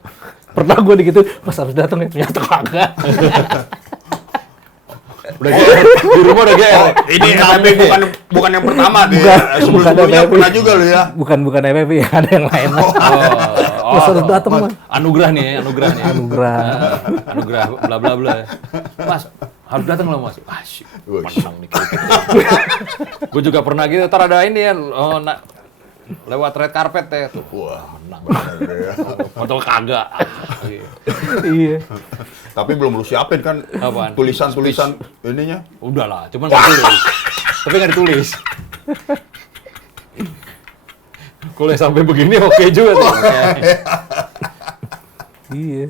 Pernah gue gitu, pas harus dateng ya, ternyata kagak. Udah GR, di rumah udah GR. Ini FFP bukan yang pertama deh. Bukan Sebelum-sebelumnya FFP. pernah juga lu ya. Bukan FFP, ada yang lain. Pas harus dateng, Mas. Anugerah nih. Anugerah. Anugerah bla bla bla. Mas, harus datang loh mas. Ah, shit, menang nih. Gue juga pernah gitu. Ntar ada ini ya, lewat red carpet ya. Tuh, wah menang. Bener ya. Atau kagak. Iya. Tapi belum lu siapin kan Apaan? tulisan-tulisan ininya. Udahlah, cuman nggak ditulis. Tapi nggak ditulis. Kalau yang sampai begini oke juga tuh. Iya.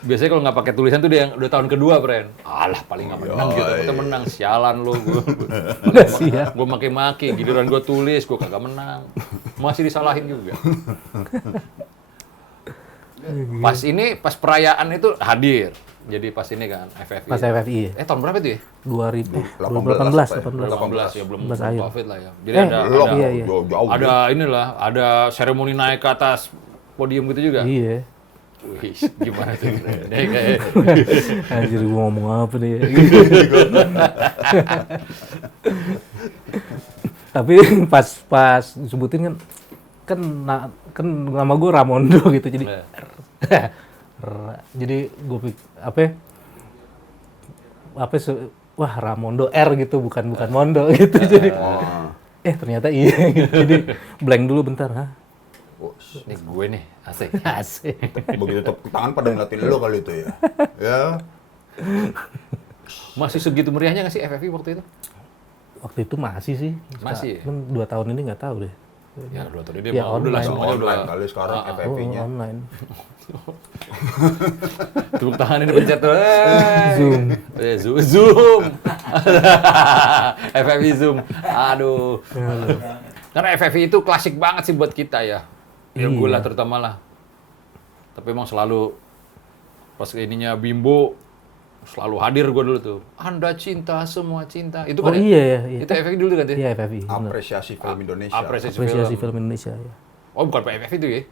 Biasanya kalau nggak pakai tulisan tuh dia yang udah tahun kedua, friend. Alah, paling nggak menang gitu. Kita menang, sialan lo. Udah siap. Gue maki-maki, giliran gue tulis, gue kagak menang. Masih disalahin juga. Pas perayaan itu hadir. Jadi pas ini kan, FFI. Pas FFI. Tahun berapa itu ya? 2018. 18 ya, belum 18 akhir. Covid lah ya. Jadi Belum, iya. jauh. ada inilah, ada seremoni naik ke atas podium gitu juga. Iya. Wih, gimana tuh? Kayak Anjir, gua ngomong apa nih? Tapi pas disebutin kan nama gue Ramondo gitu, jadi Iya. jadi gue apa ya, apa wah Ramondo R gitu, bukan Mondo gitu. Jadi Oh. ternyata iya gitu. Jadi blank dulu bentar, hah? Ini gue nih, asik. Asik. Begitu tepuk tangan pada ngeliatin lo kali itu ya. Ya. Masih segitu meriahnya nggak sih FFI waktu itu? Waktu itu masih sih. Masih? Kan 2 tahun ini nggak tahu deh. Ya 2 tahun ini Ya, mah udah lah online. semuanya udah. Online kali sekarang FFV-nya. online. Tepuk tangan ini pencet tuh. Zoom. Zoom. FFI Zoom. Aduh. Karena FFI itu klasik banget sih buat kita ya. Yang gue lah terutama lah. Tapi emang selalu pas ininya Bimbo selalu hadir gue dulu tuh. Anda cinta, semua cinta. Itu kan Iya. Itu FFI dulu kan ya? Iya, FFI. bener. Apresiasi film Indonesia. Apresiasi film Indonesia ya. Oh, bukan FFI itu ya?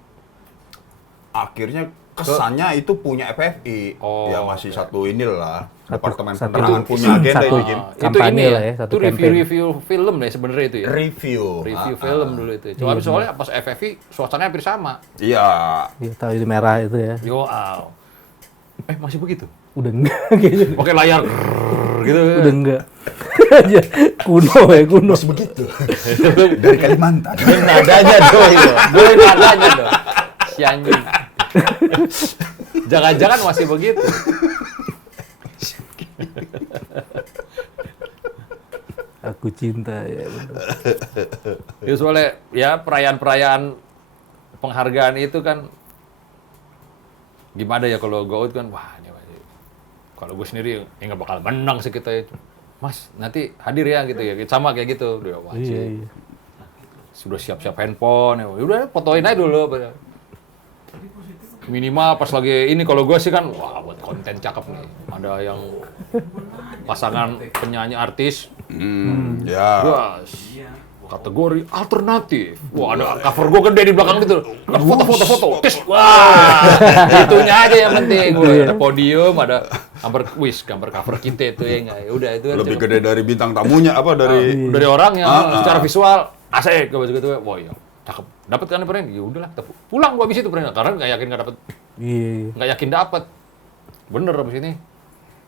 Akhirnya kesannya itu punya FFI. Oh. Ya masih satu inilah. Departemen satu- Penerangan punya agenda satu- itu, Jim. Itu Kampanye ini lah ya, satu campaign. review film ya sebenarnya itu ya. Review. Review film dulu itu. Cuma soalnya pas FFI suasananya hampir sama. Iya. Iya, tahu itu merah itu ya. Yo, masih begitu? Udah enggak kayaknya. Pakai layar gitu. Udah enggak. Aja kuno. Masih begitu. Dari Kalimantan. Beli nadanya dong itu. Beli nadanya dong. Si anjing. Jangan-jangan masih begitu. Aku cinta ya. Bener. Ya soalnya ya perayaan-perayaan penghargaan itu kan gimana ya kalau go out kan wah ini kalau gue sendiri ya nggak bakal menang sih kita itu. Mas nanti hadir ya gitu ya sama kayak gitu udah wajib. Iya. Sudah siap-siap handphone ya udah fotoin aja dulu minimal pas lagi ini kalau gue sih kan wah buat konten cakep nih ada yang pasangan penyanyi artis Ya. Bas. Kategori alternatif. Wah, ada cover gue gede di belakang gitu. Ada foto-foto. Tis. Wah. Itunya aja yang penting. Ada podium, ada gambar cover kita itu ya enggak. Ya udah itu Lebih gede dari bintang tamunya apa dari dari orang yang secara visual asik kayak gitu. Wah, iya. Cakep. Dapat kan peren? Ya udahlah, kita pulang gua habis itu peren. Karena enggak yakin enggak dapat. Iya. Enggak yakin dapat. Bener habis ini.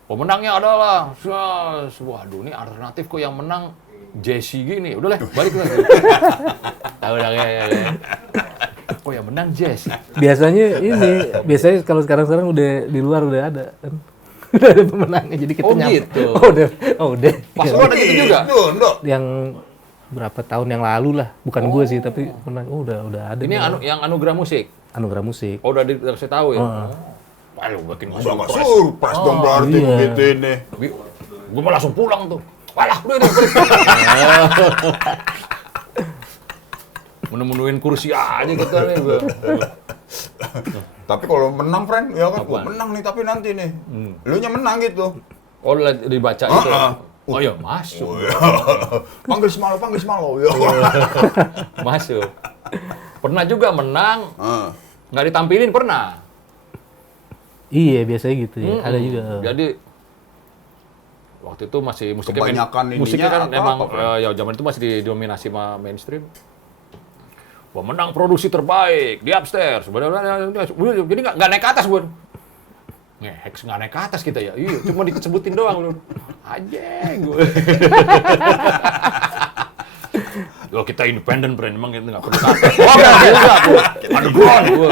Pemenangnya adalah waduh ini alternatif kok yang menang Jesse gini, udah lah, balik lagi. Tahu dah ya. Oh yang menang Jesse. Biasanya kalau sekarang udah di luar udah ada kan. Udah ada pemenangnya jadi kita Oh, nyampe. gitu. Udah. Pas lu ada gitu juga. Ndok. Yang berapa tahun yang lalu lah, bukan gue sih tapi pernah udah ada. Ini nih. yang anugerah musik. Anugerah musik. Oh udah dikasih tahu ya. Wah lu bikin Udah nggak surprise dong berarti iya. begitu ini. Gue mau langsung pulang tuh. Walah, udah balik. Menu-menuin kursi aja gitu nih gue. Tapi kalau menang, friend, ya kan, Apaan? menang nih tapi nanti nih. Lu nya menang gitu. Oh dibaca itu. Ah, ah. Oh ya masuk. Oh, ya. panggil semalo. Ya. Masuk. Pernah juga menang, Ah. nggak ditampilin pernah. Iya biasanya gitu ya. Ada juga. Jadi waktu itu masih musiknya Kebanyakan musiknya kan ininya emang apa, ya zaman itu masih didominasi sama mainstream. Wah menang produksi terbaik di upstairs. Jadi nggak naik ke atas gue. Nge-hacks nggak naik ke atas kita ya. Iya, cuma disebutin doang lu. Anjing gue. Loh kita independen brand emang kita nggak perlu ke atas. Oh nggak juga Bu. Ada ground gue.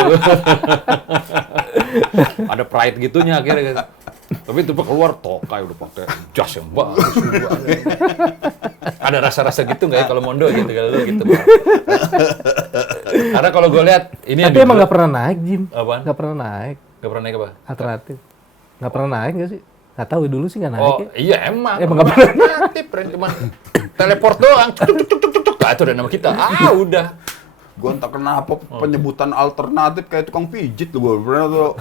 Ada pride gitunya akhirnya gitu. Tapi itu keluar tokai udah pakai jas yang bagus. Ada rasa-rasa gitu nggak ya kalau Mondo gitu kalau lu gitu. Karena kalau gue lihat ini Tapi emang nggak pernah naik, Jim. Apaan? Nggak pernah naik. Nggak pernah naik apa? Alternatif. Nggak pernah naik nggak sih? Nggak tahu dulu sih nggak naik. Oh Ya. iya emang. Emang nggak pernah. Alternatif, cuman teleport doang. Cuk. Nah, itu udah nama kita. Udah. Gue entah kenapa penyebutan alternatif kayak tukang pijit tuh gue.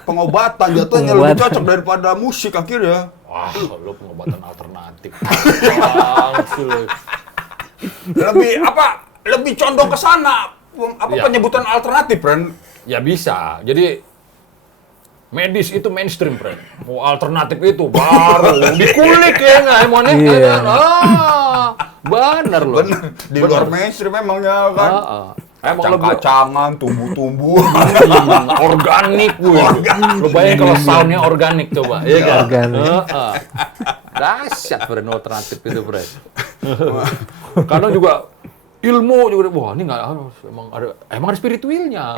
Pengobatan jatuhnya lebih Pengobatan. cocok daripada musik akhirnya. Wah, lo pengobatan alternatif. Langsung. Lebih condong ke sana. Iya. Penyebutan alternatif, friend. Ya bisa. Jadi medis itu mainstream, friend. Mau alternatif itu baru dikulik ya nggak emonya? Iya. Bener loh. Bener. Di luar mainstream emangnya kan. Emang lebih Kacang-kacangan, tumbuh-tumbuhan. organik gue. Lo bayangin kalau soundnya organik coba, iya kan? Organik. Dahsyat brand alternatif itu brand. Kadang juga ilmu juga, wah ini nggak harus, emang ada spiritualnya.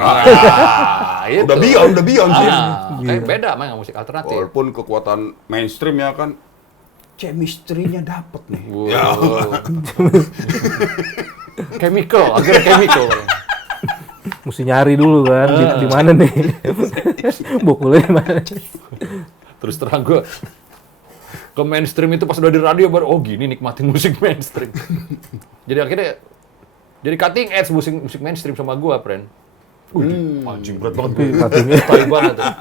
Itu. Udah beyond sih. Kayak beda memang musik alternatif. Walaupun kekuatan mainstream ya kan, chemistry-nya dapet nih. Wow. Chemical, akhirnya chemical. Mesti nyari dulu kan, di mana nih? Bokulnya di mana? Terus terang gue ke mainstream itu pas udah di radio baru, oh gini nikmatin musik mainstream. Jadi akhirnya jadi cutting edge musik mainstream sama gue, friend. Anjing berat banget gue. Tai banget. Tuh.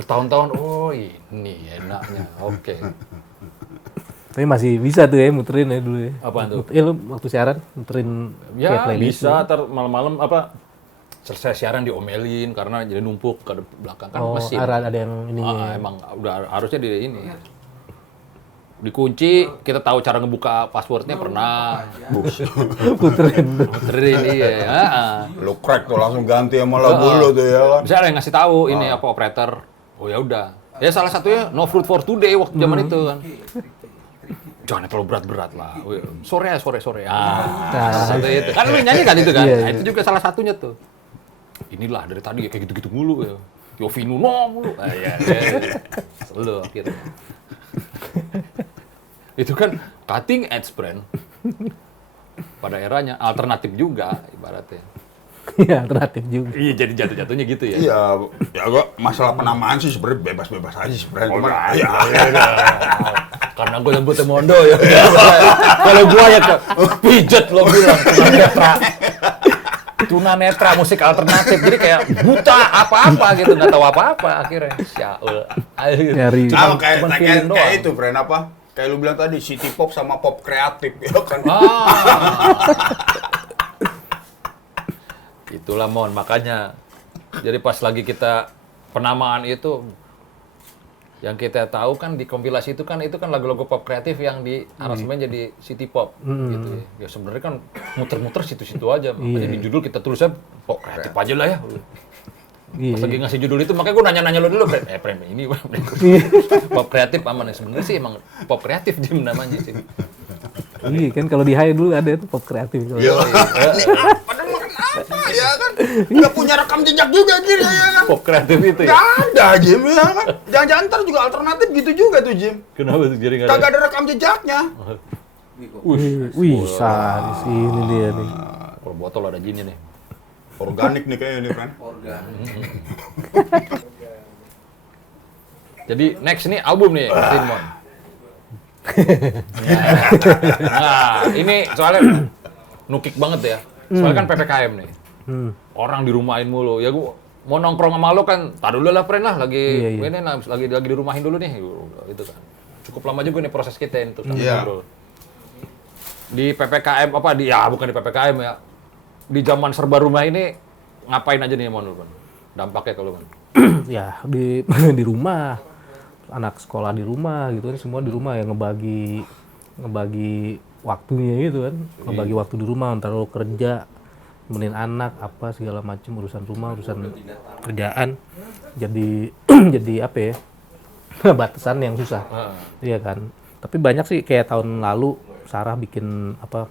Bertahun-tahun, oh ini enaknya, oke. Tapi masih bisa tuh ya muterin ya dulu ya. Apaan tuh? Lu waktu siaran muterin kayak Ya playlist bisa, tuh. malam-malam selesai siaran diomelin karena jadi numpuk ke belakang kan Oh, mesin. ada yang ininya. Emang udah harusnya di ini. Dikunci, kita tahu cara ngebuka passwordnya pernah. Puterin. Muterin iya. Lu crack tuh langsung ganti sama lagu lu tuh ya kan. Bisa ada yang ngasih tahu ini apa operator. Oh ya udah. Ya salah satunya No Fruit for Today waktu zaman itu kan. Jangan terlalu berat-berat lah. Sore. Satu itu. Kan lu nyanyi kan itu kan. Iya, Nah, itu juga salah satunya tuh. Inilah dari tadi kayak gitu-gitu mulu ya. Yofi Nuno mulu. Iya. Selalu akhirnya. Itu kan cutting edge brand. Pada eranya alternatif juga ibaratnya. Iya, alternatif juga. Iya, jadi jatuh-jatuhnya gitu ya. Iya, ya gua masalah penamaan sih sebenarnya bebas-bebas aja sebenarnya. Cuman ya, Karena gue nyebutnya Mondo ya. Kalau gue ya pijet lo bilang tunanetra musik alternatif. Jadi kayak buta apa-apa gitu, nggak tahu apa-apa akhirnya. Syaul. Nyari. sama kayak Cuman feeling doang. kayak itu brand apa? Kayak lu bilang tadi city pop sama pop kreatif ya kan. Itulah Mon, makanya. Jadi pas lagi kita penamaan itu yang kita tahu kan di kompilasi itu kan lagu-lagu pop kreatif yang di aransemen jadi city pop gitu ya. Ya sebenarnya kan muter-muter situ-situ aja. Makanya di judul kita tulisnya pop kreatif aja lah ya. Pas lagi ngasih judul itu makanya gue nanya-nanya lo dulu, Prem ini pop kreatif aman ya. Sebenarnya sih emang pop kreatif Jim namanya sih. Iya kan kalau di Hai dulu ada itu pop kreatif. Iya. Padahal makan apa ya kan? Nggak punya rekam jejak juga gitu ya kan? Pop kreatif itu ya. Nggak ada Jim ya kan? Jangan-jangan ntar juga alternatif gitu juga tuh Jim. Kenapa tuh jadi nggak Kagak ada rekam jejaknya. Wih, di sini dia nih. Kalau botol ada jinnya nih. Organik nih kayaknya nih kan. Jadi next nih album nih, Simon. Nah, ini soalnya nukik banget ya. Soalnya kan PPKM nih. Orang di rumahin mulu. Ya gua mau nongkrong sama lo kan, tar dulu lah friend lah, lagi Iya. ini lagi dirumahin dulu nih. Itu kan. Cukup lama juga nih proses kita untuk Iya. ngobrol. Di PPKM bukan di PPKM ya. Di zaman serba rumah ini ngapain aja nih Mon? Dampaknya kalau Mon? Ya di di rumah, anak sekolah di rumah gitu kan, semua di rumah ya ngebagi waktunya gitu kan, ngebagi waktu di rumah antara lo kerja, nemenin anak apa segala macam urusan rumah, urusan kerjaan, jadi jadi apa ya batasan yang susah, iya kan. Tapi banyak sih kayak tahun lalu Sarah bikin apa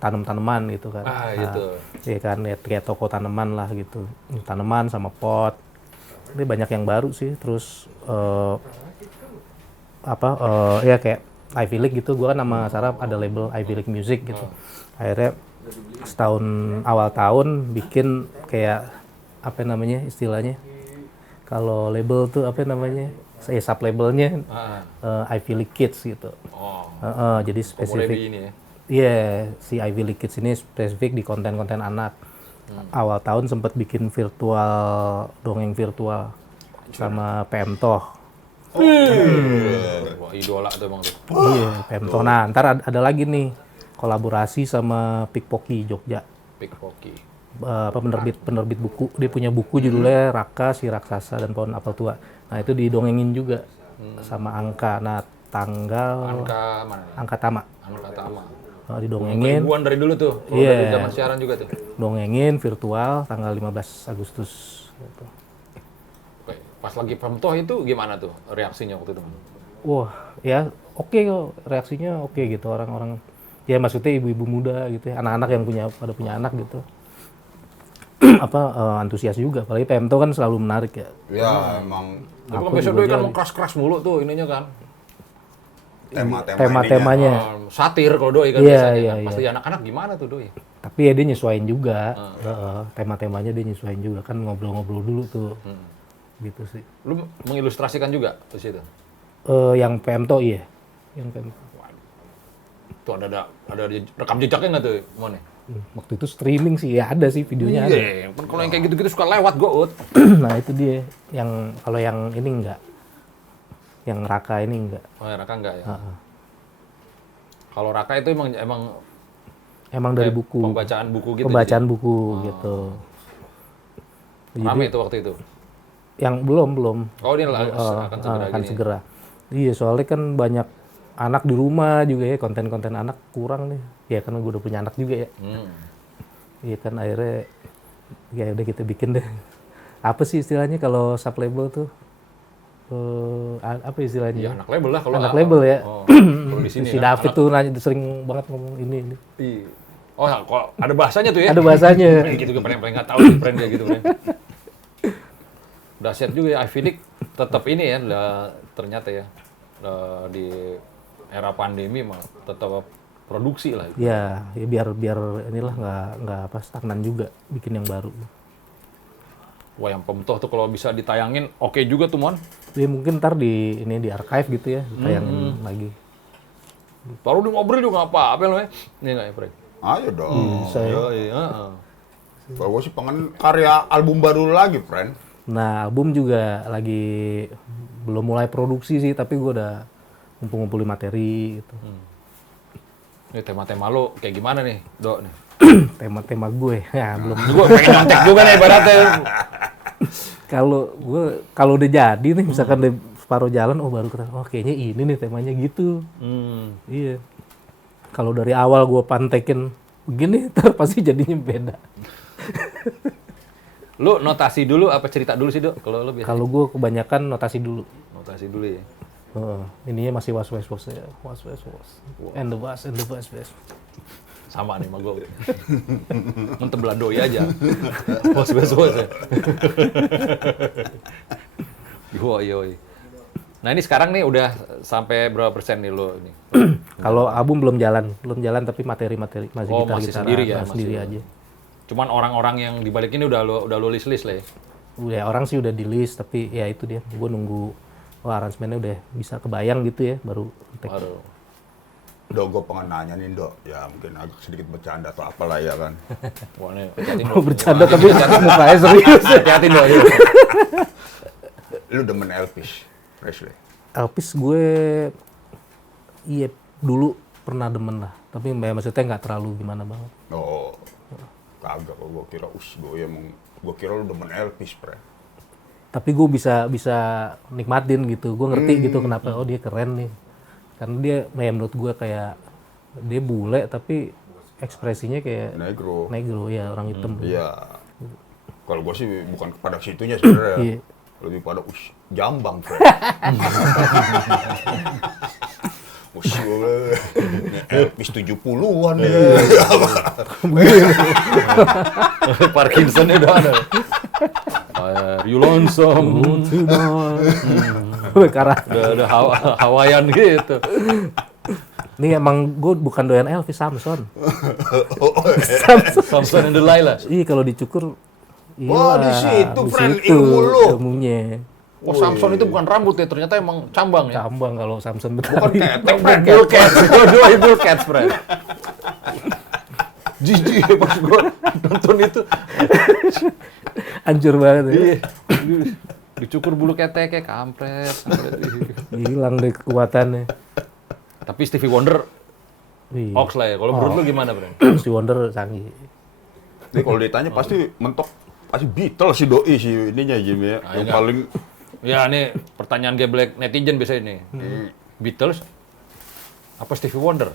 tanam-tanaman gitu kan. Gitu. Iya kan, ya, kayak toko tanaman lah gitu. Tanaman sama pot. Ini banyak yang baru sih. Terus ya kayak Ivy League gitu. Gua kan sama Sarah ada label Ivy League Music gitu. Akhirnya setahun awal tahun bikin kayak apa namanya istilahnya? Kalau label tuh apa namanya? Sub labelnya Ivy League Kids gitu. Jadi spesifik. Ini ya. Iya, si Ivy League Kids ini spesifik di konten-konten anak. Awal tahun sempat bikin dongeng virtual sama PM Toh. Wah, idola tuh emang tuh. Iya, PM Toh. Nah, ntar ada lagi nih kolaborasi sama Pickpocky Jogja. Pickpocky. Penerbit buku. Dia punya buku judulnya Raka, Si Raksasa dan Pohon Apel Tua. Nah, itu didongengin juga sama Angka. Nah, tanggal Angka mana? Angka Tama. Angka Tama. Didongengin. Ribuan dari dulu tuh. Kalau Iya. dari zaman siaran juga tuh. Dongengin virtual tanggal 15 Agustus gitu. Oke. pas lagi Pemtoh itu gimana tuh reaksinya waktu itu? Wah, ya oke kok, reaksinya oke gitu orang-orang. Ya maksudnya ibu-ibu muda gitu ya, anak-anak yang pada punya anak gitu. Antusias juga, apalagi Pemto kan selalu menarik ya. Ya emang Tapi kan biasanya doi kan keras-keras mulu tuh ininya kan. Temanya. Satir kalau doi kan Iya, biasanya iya, kan. iya. Pasti anak-anak gimana tuh doi? Tapi ya dia nyesuaiin juga. Tema-temanya dia nyesuaiin juga, kan ngobrol-ngobrol dulu tuh. Gitu sih. Lu mengilustrasikan juga di situ? Yang Pemto iya. Yang Pemto. Tuh ada rekam jejaknya nggak tuh, Mon? Waktu itu streaming sih, ya ada sih videonya ada. Iya, kan kalau yang kayak gitu-gitu suka lewat Gout. Nah itu dia, kalau yang ini enggak. Yang Raka ini enggak. Oh ya, Raka enggak ya? Kalau Raka itu Emang dari kayak buku. pembacaan buku gitu? Pembacaan buku gitu. Rame itu waktu itu? Yang belum. Oh ini akan segera akan gini. segera. Iya, soalnya kan banyak anak di rumah juga ya, konten-konten anak kurang nih. Ya karena gue udah punya anak juga ya. Iya kan akhirnya ya udah kita bikin deh. Apa sih istilahnya kalau sub label tuh? Apa istilahnya? Iya, anak label lah kalau anak label ya. Oh, kalau di sini Si kan, David tuh nanya sering banget ngomong ini. Iya. Oh, kok ada bahasanya tuh ya? Ada bahasanya. Gitu gue paling nggak tahu nih brand dia gitu kan. Dahsyat juga ya, Ivy League tetap ini ya, ternyata ya di era pandemi mah tetap produksi lah. Ya biar inilah nggak stagnan juga bikin yang baru. Wah yang Pemtoh tuh kalau bisa ditayangin oke juga tuh Mon. Ya mungkin ntar di archive gitu ya, tayangin lagi. Baru di ngobrol juga nggak apa-apa loh ya. Ini nggak ya, Frank? ayo dong. Iya. Kalau gue sih pengen karya album baru lagi, friend. Nah, album juga lagi belum mulai produksi sih, tapi gue udah ngumpulin materi gitu. Ini tema-tema lo kayak gimana nih, Dok nih? Tema-tema gue, ya belum. Gue pengen nyontek juga nih ibaratnya. Kalau udah jadi nih, misalkan udah separuh jalan, oh baru kata, oh kayaknya ini nih temanya gitu. Iya. Kalau dari awal gue pantekin begini, ntar pasti jadinya beda. Lu notasi dulu apa cerita dulu sih, Dok? Kalau lu biasa Kalau gue kebanyakan notasi dulu. notasi dulu ya. Ininya masih was. And the was. Sama nih sama gue. Mentebelah doi aja. Was ya. Yoi. Nah ini sekarang nih udah sampai berapa persen nih lo ini? Kalau album belum jalan tapi materi-materi masih Oh, gitar masih gitaran, sendiri ya, sendiri masih. aja. Cuman orang-orang yang dibalik ini udah lo list lah ya? Udah orang sih udah di list, tapi ya itu dia, gue nunggu aransemennya udah bisa kebayang gitu ya, baru take. Waduh. Dok, gue pengen nanya nih, Dok. Ya mungkin agak sedikit bercanda atau apalah ya kan. Wah nih, hati-hati Mau Dok. bercanda tapi mukanya serius. Hati-hati Dok. Lu demen Elvis Presley? Elvis gue iya dulu pernah demen lah, tapi maksudnya nggak terlalu gimana banget. Oh, kagak. Gue kira, gue kira lu demen Elvis, Pre. Tapi gue bisa nikmatin gitu, gue ngerti gitu kenapa oh dia keren nih, karena dia menurut gue kayak dia bule tapi ekspresinya kayak negro ya, orang hitam. Iya. Kalau gue sih bukan kepada situnya sebenarnya. Iya. Lebih pada jambang, Pre. Elvis 70-an ya. Parkinson udah ada. You lonesome. Udah Hawaiian gitu. Ini emang gue bukan doyan Elvis, Samson. Samson and Delilah. Iya kalau dicukur. Wah, di situ, friend, ilmu lu. Ilmunya. Oh, Samson itu bukan rambut ya, ternyata emang cambang ya. Cambang kalau Samson Bukan Betawi. ketek, friend. Bull Cats. Dua Bull Cats, friend. Jijik pas gue nonton itu. Hancur banget ya. Iya. Dicukur bulu ketek kayak kampret. Hilang deh kekuatannya. Tapi Stevie Wonder Iya. hoax lah ya. Kalau menurut lu gimana, Bro? Si Wonder canggih. Jadi kalau ditanya pasti mentok, pasti Beatles si doi si ininya Jim ya. Yang paling Ya nih pertanyaan geblek netizen biasanya nih. Beatles apa Stevie Wonder?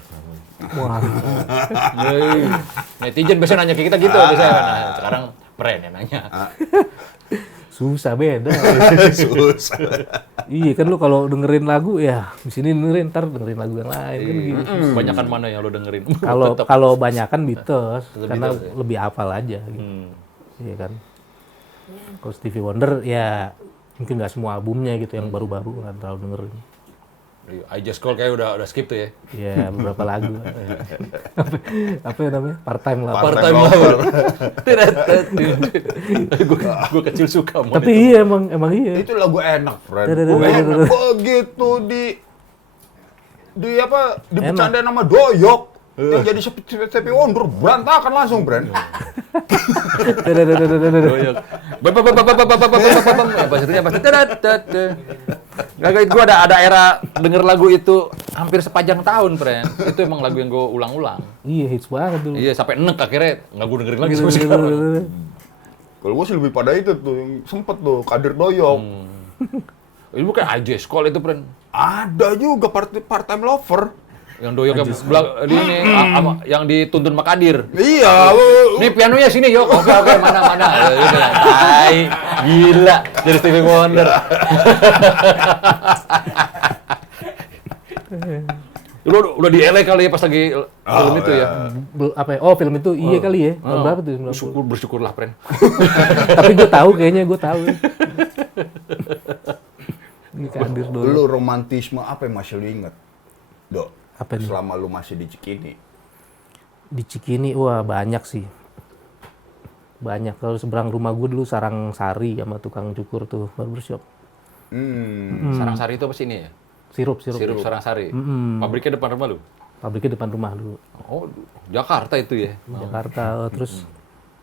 Wah. Netizen biasanya nanya ke kita gitu biasanya kan. Nah, sekarang brand yang nanya. susah beda. Susah. Iya kan lu kalau dengerin lagu ya di sini dengerin, ntar dengerin lagu yang lain kan gitu. Banyakan mana yang lo dengerin? Kalau banyakan Beatles karena Beatles, ya? lebih hafal aja gitu. Iya kan. Kalau Stevie Wonder ya mungkin nggak semua albumnya gitu yang baru-baru nggak terlalu dengerin. I Just Call kayak udah skip tuh ya. Ya beberapa lagu. apa ya namanya? Part-time lah. Part-time lover. Gue kecil suka sama Tapi itu. iya emang iya. Itu lagu enak, friend. Dadah. Enak begitu di apa dibercandain nama Doyok. Yang jadi Stevie Wonder berantakan langsung, friend. Doyok. Pas itunya pasti gue ada era denger lagu itu hampir sepanjang tahun, friend. Itu emang lagu yang gue ulang-ulang. Iya hits banget dulu. Iya, sampai enek akhirnya nggak gue dengerin lagi sampai sekarang. Kalau gue sih lebih pada itu tuh yang sempet tuh Kadir Doyok. Ini bukan I Just Call itu, friend. Ada juga part-time lover. Yang Doyoknya di ini yang dituntun sama Kadir. Iya. Nih pianonya sini, yuk. Oke, mana. Tai, gila. Jadi Stevie Wonder. Lu udah di LA kali ya pas lagi film itu ya? Apa ya? Oh film itu iya kali ya. Tahun berapa tuh? 90? Bersyukurlah, friend. Tapi gue tahu kayaknya gue tahu. Ini Kadir dulu. Lu romantisme apa yang masih lu inget, Dok? Apa nih? Selama lu masih di Cikini. Di Cikini, wah banyak sih. Banyak. Kalau seberang rumah gue dulu Sarang Sari sama tukang cukur tuh, barbershop. Sarang Sari itu apa sih ini ya? Sirup. Sirup Sarang Sari. Pabriknya depan rumah lu? Pabriknya depan rumah dulu. Oh, Jakarta itu ya? Jakarta. Terus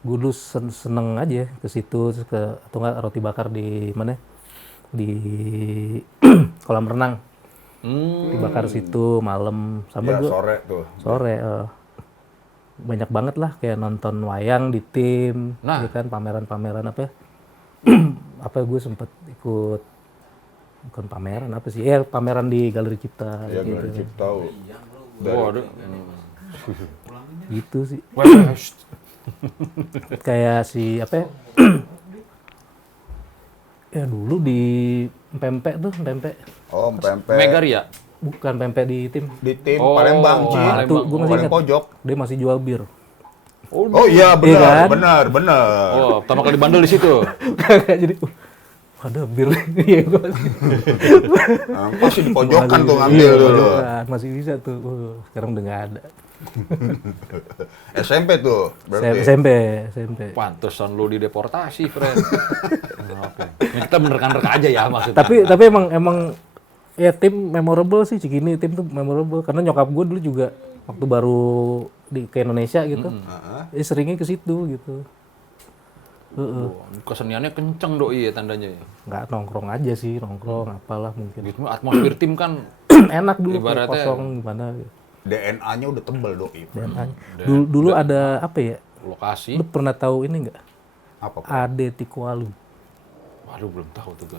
gue dulu seneng aja ke situ, terus atau enggak roti bakar di mana? Di kolam renang. Dibakar situ malam sampai Ya, gua sore tuh. sore banyak banget lah kayak nonton wayang di tim, Nah. ya kan pameran-pameran apa? Apa gue sempet ikut bukan pameran apa sih? Pameran di Galeri Cipta Ya, gitu. gue Cipta tahu. Waduh. Gitu sih. Kayak si apa ya? Ya dulu di Pempek tuh, Pempek. Oh, pempek. Megaria. Bukan Pempek di tim. Di tim Oh, Palembang, Ci. Palembang. Tuh, gue masih Paling ingat. pojok. Dia masih jual bir. Oh iya, benar, kan? benar. Oh, pertama kali bandel di situ. Kagak jadi ada bir. Iya gue masih. Pasti di pojokan tuh ngambil dulu. Pojokan, masih bisa tuh. Sekarang udah nggak ada. SMP tuh, berarti. SMP. Pantesan lu dideportasi, friend. Oke. Ini kita menerka-nerka aja ya maksudnya. Tapi emang ya tim memorable sih Cikini, tim tuh memorable karena nyokap gue dulu juga waktu baru ke Indonesia gitu. Seringnya ke situ gitu. Oh, keseniannya kenceng doi ya tandanya ya. Nggak nongkrong aja sih, apalah mungkin. Gitu atmosfer tim kan Enak dulu Ibaratnya- kosong gimana gitu. DNA-nya udah tebel, Doi. Dulu ada apa ya? lokasi. Lu pernah tahu ini nggak? Apa? Ade Tikualu. Waduh, belum tahu tuh gue.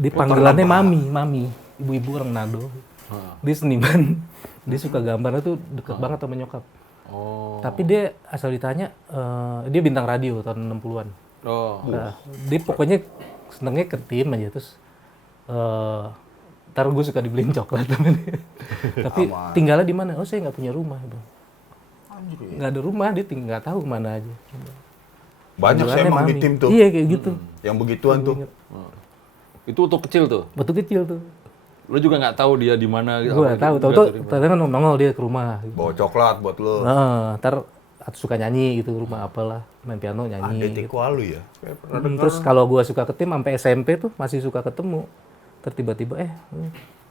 Dia panggilannya Mami, ibu-ibu orang Nado. Dia seniman, dia suka gambarnya tuh deket banget sama nyokap. Oh. Tapi dia asal ditanya, dia bintang radio tahun 60-an. Oh. Nah, dia pokoknya senengnya ke tim aja terus. Ntar gue suka dibeliin coklat sama dia. Tapi tinggalnya di mana? Oh saya nggak punya rumah. Nggak ada rumah, dia nggak tahu kemana aja. Banyak sih Panggilannya emang di Mami. tim tuh. Iya kayak gitu. Yang begituan tuh. Itu waktu kecil tuh. Waktu kecil tuh. Lu juga nggak tahu dia di mana gitu. Gue apa nggak tahu. gitu. Tahu-tahu ternyata nongol dia ke rumah. Gitu. Bawa coklat buat lu. Ntar atau suka nyanyi gitu rumah apalah main piano nyanyi. Ade Tikualu ya? Terus kalau gua suka ke tim sampai SMP tuh masih suka ketemu. Terus tiba-tiba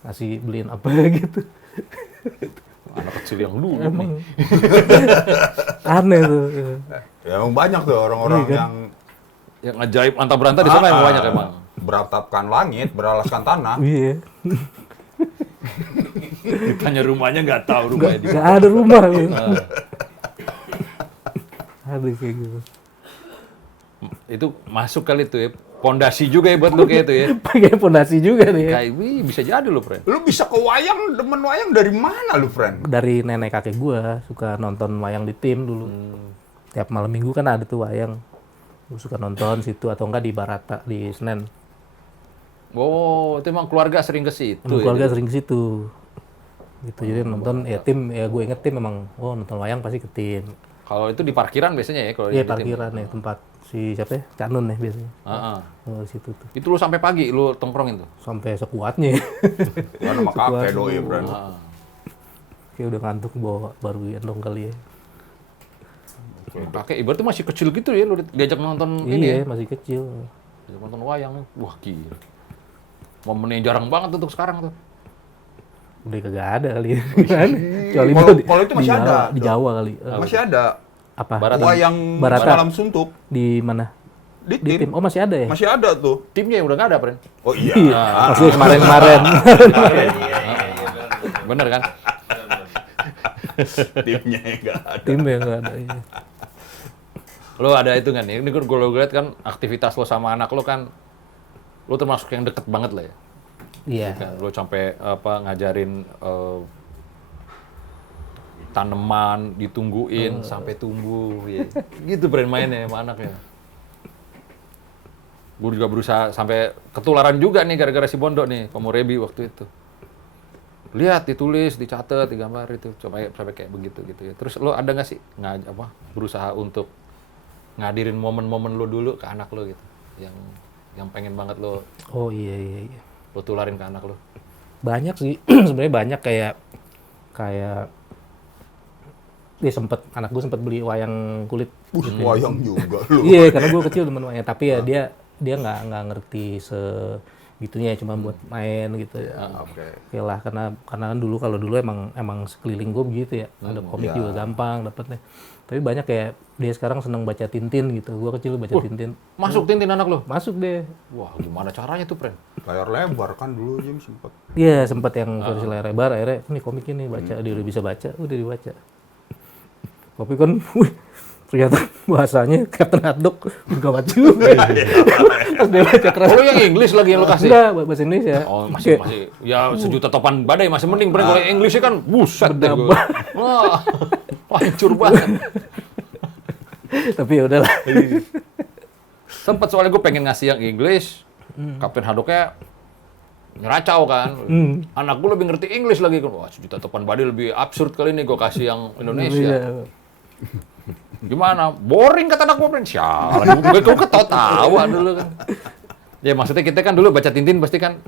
ngasih beliin apa gitu. Anak kecil yang dulu nih. Emang aneh tuh. Ya emang banyak tuh orang-orang yang Yang ajaib antah berantah di sana yang banyak emang. beratapkan langit, beralaskan tanah. Iya. Ditanya rumahnya nggak tahu rumahnya di Gak ada rumah. Aduh kayak gitu. Itu masuk kali tuh ya. Pondasi juga ya buat lu kayak itu ya. Pakai fondasi juga nih ya. Kayak wih, bisa jadi lu, friend. Lu bisa ke wayang, demen wayang dari mana lu, friend? Dari nenek kakek gua suka nonton wayang di tim dulu. Tiap malam minggu kan ada tuh wayang. Gue suka nonton situ atau enggak di Barata di Senen. Oh, itu emang keluarga sering ke situ. Emang ya? keluarga sering ke situ. Gitu. Jadi nonton ya tim ya gue inget tim memang nonton wayang pasti ke tim. Kalau itu di parkiran biasanya ya kalau Iya di tim. parkiran ya tempat si siapa ya? Canun ya biasanya. Heeh. Oh, situ tuh. Itu lu sampai pagi lu tongkrongin tuh. Sampai sekuatnya. Kan sama kakek doi, Bro. Heeh. Kayak udah ngantuk bawa baru gendong kali ya. Kakek ibaratnya masih kecil gitu ya lu diajak nonton ini ya. Iya, masih kecil. Diajak nonton wayang. Wah, gila. Momennya jarang banget untuk sekarang tuh. Udah kagak ada kali ya. Kecuali Kalau itu masih ada. Di Jawa kali. Masih ada. Apa? Barata. Wayang Barata. malam suntuk Di mana? di Di tim. tim. Oh, masih ada ya? Masih ada tuh. Timnya udah nggak ada, Pren. Oh iya. Masih kemarin-kemarin. Bener kan? Timnya enggak ada. Timnya nggak ada. Iya. Lo ada itu kan nih, ini gue lihat kan aktivitas lo sama anak lo kan, lo termasuk yang deket banget lah ya. Iya. Kan? Lo sampai apa ngajarin tanaman ditungguin sampai tumbuh, ya. Gitu brand mainnya sama anaknya. Gue juga berusaha sampai ketularan juga nih gara-gara si Bondo nih, Komorebi waktu itu. Lihat, ditulis, dicatat, digambar itu, sampai kayak begitu gitu ya. Terus lo ada nggak sih berusaha untuk ngadirin momen-momen lo dulu ke anak lo gitu, yang pengen banget lo Oh iya. lo tularin ke anak lo? Banyak sih. Sebenarnya banyak kayak dia anak gue sempet beli wayang kulit. Wayang juga lu. Iya, karena gue kecil demen wayang, tapi ya dia nggak ngerti segitunya, cuma buat main gitu ya. Oke. Oke lah, karena kan kalau dulu emang sekeliling gue begitu ya. Ada komik juga gampang dapetnya. Tapi banyak kayak dia sekarang seneng baca Tintin gitu. Gue kecil baca Tintin. Masuk Tintin anak lo? Masuk deh. Wah, gimana caranya tuh, Pren? Layar lebar kan dulu Jim sempet. Iya, sempat yang versi layar lebar, akhirnya ini komik ini baca, dia udah bisa baca, udah dibaca. Tapi kan, ternyata bahasanya Captain Haddock gawat juga. Pas dia baca keras. Oh, yang English lagi yang lo kasih? Enggak, bahasa Indonesia. Oh, masih ya sejuta topan badai masih mending, Pren. Kalau Englishnya kan buset deh gua. Wah, hancur banget. Tapi ya udahlah. Sempet soalnya gue pengen ngasih yang English, Captain Haddocknya ngeracau kan. Anak gue lebih ngerti English lagi kan. Wah, sejuta topan badai lebih absurd kali ini gue kasih yang Indonesia. Iya. Gimana? Boring kata anak gue, Pren. Sialan, gue ketawa dulu kan. Ya maksudnya kita kan dulu baca Tintin pasti kan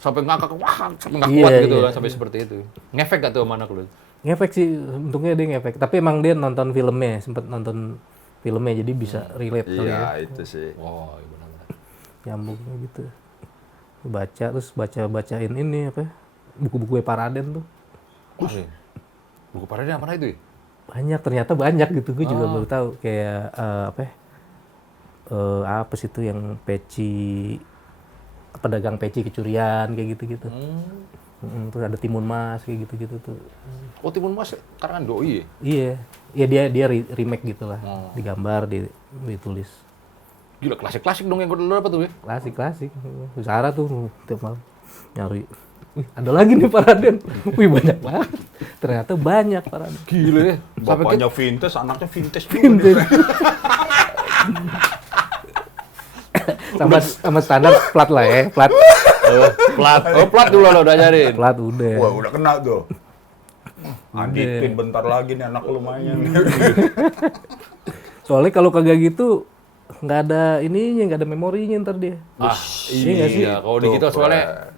sampai ngakak, wah, sampai nggak kuat gitu kan, sampai seperti itu. Ngefek gak tuh sama anak lu? Ngefek sih, untungnya dia ngefek. Tapi emang dia nonton filmnya, sempet nonton filmnya, jadi bisa relate kali ya. Iya, itu sih. Oh, iya benar-benar. Nyambungnya gitu. Baca, terus bacain ini apa ya, buku-buku Paraden tuh. Buku Paraden apa itu ya? Banyak, ternyata banyak gitu. Gue juga baru tahu. Kayak apa sih itu yang pedagang peci kecurian, kayak gitu-gitu. Terus ada Timun Mas, kayak gitu-gitu tuh. Oh, Timun Mas karangan doi Iya, ya? iya dia remake gitu lah. Digambar, ditulis. Gila, klasik-klasik dong yang gue dulu dapat tuh ya? Klasik. Sarah tuh tiap malam nyari. Wih, ada lagi nih Paraden. Wih, banyak banget. Ternyata banyak Paraden. Gila ya. Bapaknya vintage, anaknya vintage juga. sama standar plat lah ya, plat. Plat dulu lo udah ajarin. Plat udah. Wah, udah kena tuh. Aditin bentar lagi nih anak lu mainnya. Soalnya kalau kagak gitu nggak ada ininya, nggak ada memorinya ntar dia. Iya, kalau digital soalnya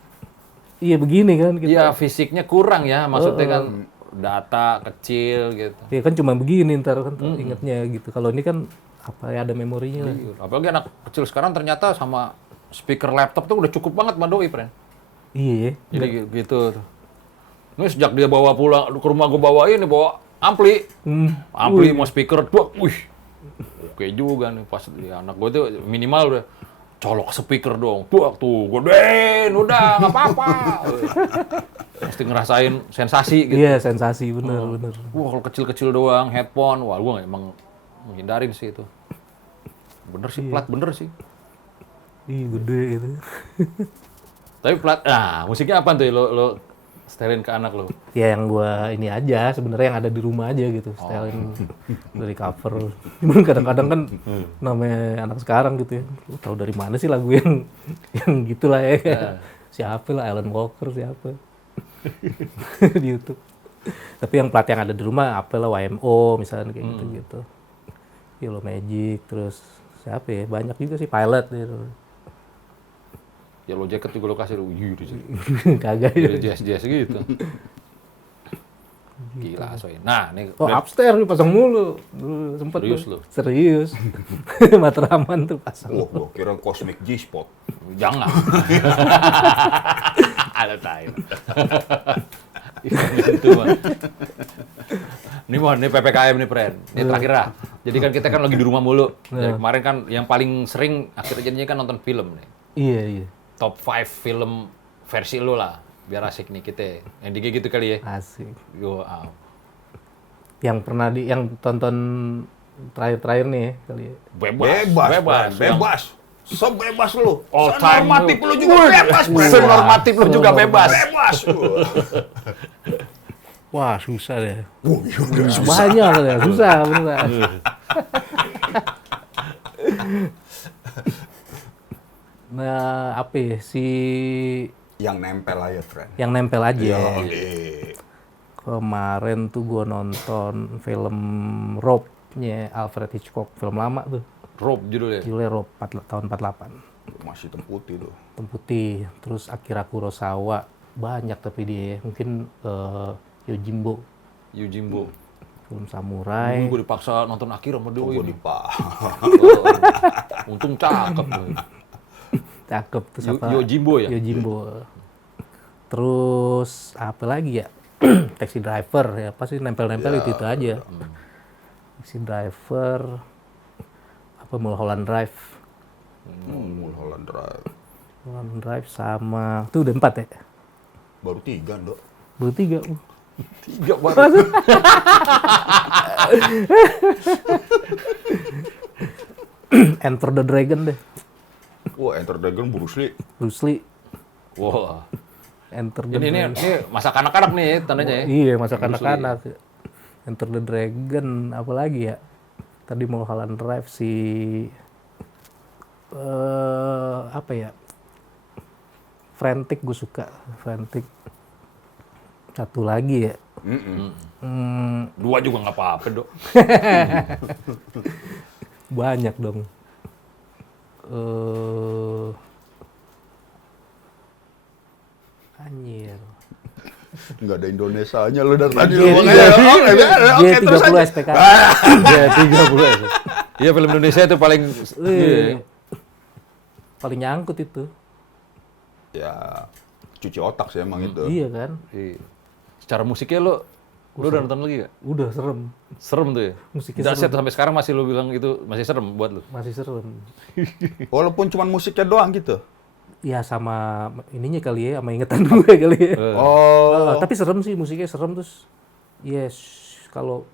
Iya begini kan. iya fisiknya kurang ya, maksudnya kan data kecil gitu. Ya kan cuma begini ntar kan ingetnya gitu. Kalau ini kan apa ya, ada memorinya lah. Iya, apalagi anak kecil sekarang ternyata sama speaker laptop tuh udah cukup banget Mandoi, Pren. Iya. Jadi gitu. Ini sejak dia bawa pulang ke rumah gue bawain nih bawa ampli. Ampli mau speaker tuh, wih. Oke juga nih pas ya, anak gue tuh minimal udah colok speaker dong. Tuh godein udah nggak apa-apa. Pasti ngerasain sensasi gitu. Iya, sensasi bener. Wah, kalau kecil-kecil doang headphone, wah gue emang menghindarin sih itu. Bener sih, plat bener sih. Ih, gede gitu. Tapi plat, musiknya apa tuh lo Setelin ke anak lo. Ya yang gua ini aja sebenarnya yang ada di rumah aja gitu, setelin dari cover. Cuman kadang-kadang kan namanya anak sekarang gitu ya, lu tahu dari mana sih lagu yang gitulah ya. Siapa lah Alan Walker siapa di YouTube. Tapi yang plat yang ada di rumah apa lah YMO misalnya kayak gitu-gitu. Yellow Magic terus siapa ya, banyak juga sih Pilot gitu. Yellow Jacket juga lo kasih lu. Kagak Jadi ya. jazz gitu. Gila soalnya. Nah, nih Oh, upstairs lu pasang mulu. Dulu sempet Serius tuh. lu? Serius. Matraman tuh pasang. Wah, gua kira Cosmic G-Spot. jangan. Ada time. Itu mah. Ini PPKM nih, Pren. Ini terakhir lah. Jadi kan kita kan lagi di rumah mulu. Dari kemarin kan yang paling sering akhirnya jadinya kan nonton film nih. Iya. Top 5 film versi lu lah. Biar asik nih kita. Yang DG gitu kali ya. Asik. Yo, Yang pernah yang tonton terakhir nih ya, kali ya. Bebas. Sebebas lu. All time Senormatif lu. lu juga bebas, Bro. Senormatif lu juga bebas. Bebas. Wah, susah deh. Iya, udah susah. Banyak ya, susah beneran. Nah, apa ya, Yang nempel aja, friend. yang nempel aja. Iya. Kemarin tuh gue nonton film Rope-nya Alfred Hitchcock, film lama tuh. Rob judulnya. Judulnya Rope, tahun 48. Masih hitam putih tuh. Hitam putih. Terus Akira Kurosawa, banyak tapi dia. Mungkin Yojimbo, Yojimbo. film samurai. Gue dipaksa nonton Akira sama dia. Gua dipaham. Untung cakep. Cakep tuh siapa? Yojimbo ya? Yojimbo. Terus apa lagi ya? Taxi Driver ya, pasti nempel-nempel itu aja. Taxi Driver, apa Mulholland Drive. Mulholland Drive. Mulholland Drive sama, itu udah 4 ya? Baru 3, Dok. Baru 3. 3 baru. Enter the Dragon deh, Wah, Enter the Dragon Bruce Lee. Bruce Lee. Wah. Enter the Ini Dragon. masa kanak-kanak nih tandanya ya. Iya, masa kanak-kanak. Enter the Dragon, apa lagi ya? Tadi Mulholland Drive apa ya? Frantic gue suka, Frantic. Satu lagi ya. Dua juga nggak apa-apa, Dok. Banyak dong. Anjir. Nggak ada Indonesianya lu dari tadi. Iya, lu iya. makanya. Oke, terus G30 aja. SPK. Ya, 30 ya. Iya, film Indonesia itu paling Paling nyangkut itu. Ya, cuci otak sih emang itu. Iya kan? Iya. Secara musiknya lu udah nonton lagi gak? Udah serem. Serem tuh ya? Musiknya Dahsyat serem. sampai sekarang masih lu bilang itu masih serem buat lu? Masih serem. Walaupun cuma musiknya doang gitu. Ya sama ininya kali ya, sama ingetan gue kali ya. Oh. Tapi serem sih, musiknya serem terus. Yes, kalau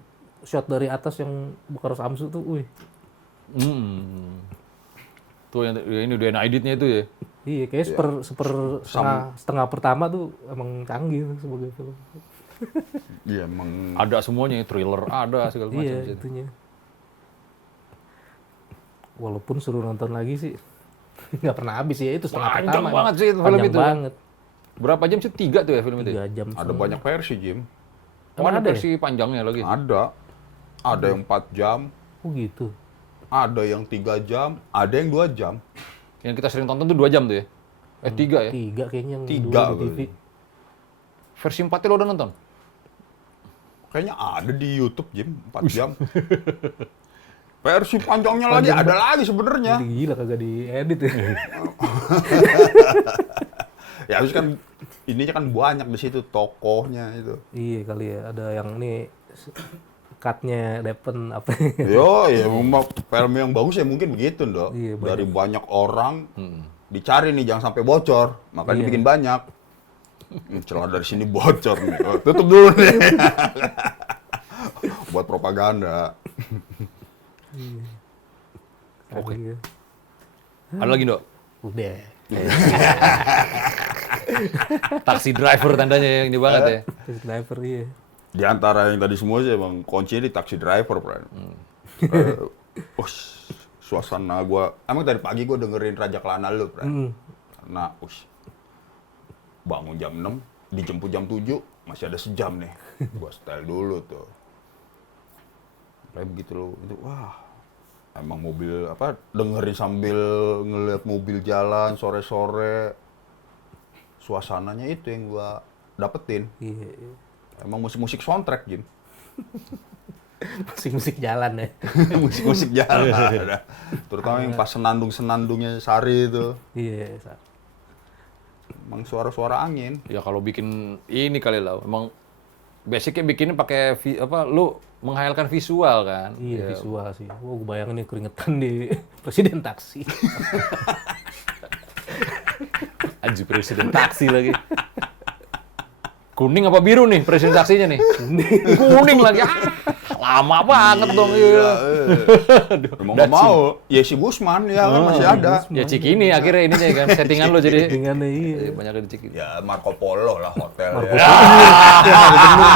shot dari atas yang Bukhara Samsu tuh, wih. Tuh yang ini udah enak editnya itu ya? Iya, kayaknya setengah pertama tuh emang canggih sebagai film. Iya, emang Ada semuanya, thriller ada segala macam. Iya, di situ. itunya. Walaupun suruh nonton lagi sih, nggak pernah habis ya, itu setengah Panjang pertama. banget sih itu film Panjang itu. banget. Berapa jam sih? 3 tuh ya film itu? 3 jam. ada banyak versi, Jim. Emang ada ada ya? versi panjangnya lagi? Ada. Ada yang 4 jam, Oh gitu. ada yang 3 jam, ada yang 2 jam. Yang kita sering tonton tuh 2 jam tuh ya? 3 ya? 3 kayaknya yang 3 dulu di TV. Versi 4 lo udah nonton? Kayaknya ada di YouTube, Jim, 4 jam. Versi panjangnya lagi ada lagi sebenarnya. Jadi gila kagak diedit ya. Ya habis kan ininya kan banyak di situ tokohnya itu. Iya kali ya, ada yang nih cut-nya Depen apa. Yo, ya memang film yang bagus ya mungkin begitu, Dok. Iya, banyak. Dari banyak orang dicari nih jangan sampai bocor, makanya Iya. dibikin banyak. Celah dari sini bocor nih. Oh, tutup dulu nih. Buat propaganda. Oke. Ada lagi, Dok? Udah. Taksi driver tandanya yang ini banget ya. Taxi driver iya. Di antara yang tadi semua sih emang kuncinya di taksi driver, Bro. Suasana gua, emang dari pagi gua dengerin Raja Kelana lu, Bro. Karena, bangun jam 6, dijemput jam 7, masih ada sejam nih. Gua style dulu tuh. Kayak begitu loh, itu wah. Emang mobil dengerin sambil ngeliat mobil jalan sore-sore. Suasananya itu yang gua dapetin. Iya. Emang musik-musik soundtrack, Jim. Musik jalan ya. Musik-musik jalan. Terutama yang pas senandung-senandungnya Sari itu. Iya. Emang suara-suara angin. Ya kalau bikin ini kali lah, emang basicnya bikinnya pakai lu menghayalkan visual kan? Iya, visual sih. Wah, gue bayangin nih keringetan di presiden taksi. Anjir, presiden taksi lagi. Kuning apa biru nih presiden taksinya nih? Kuning lagi. Lama banget dong. Iya. Mau nggak mau, ya si Gusman ya kan masih ada. Ya Cikini akhirnya ininya kan settingan lo jadi. Settingannya iya. Banyak di Cikini. Ya Marco Polo lah hotel. Marco Ya. Polo.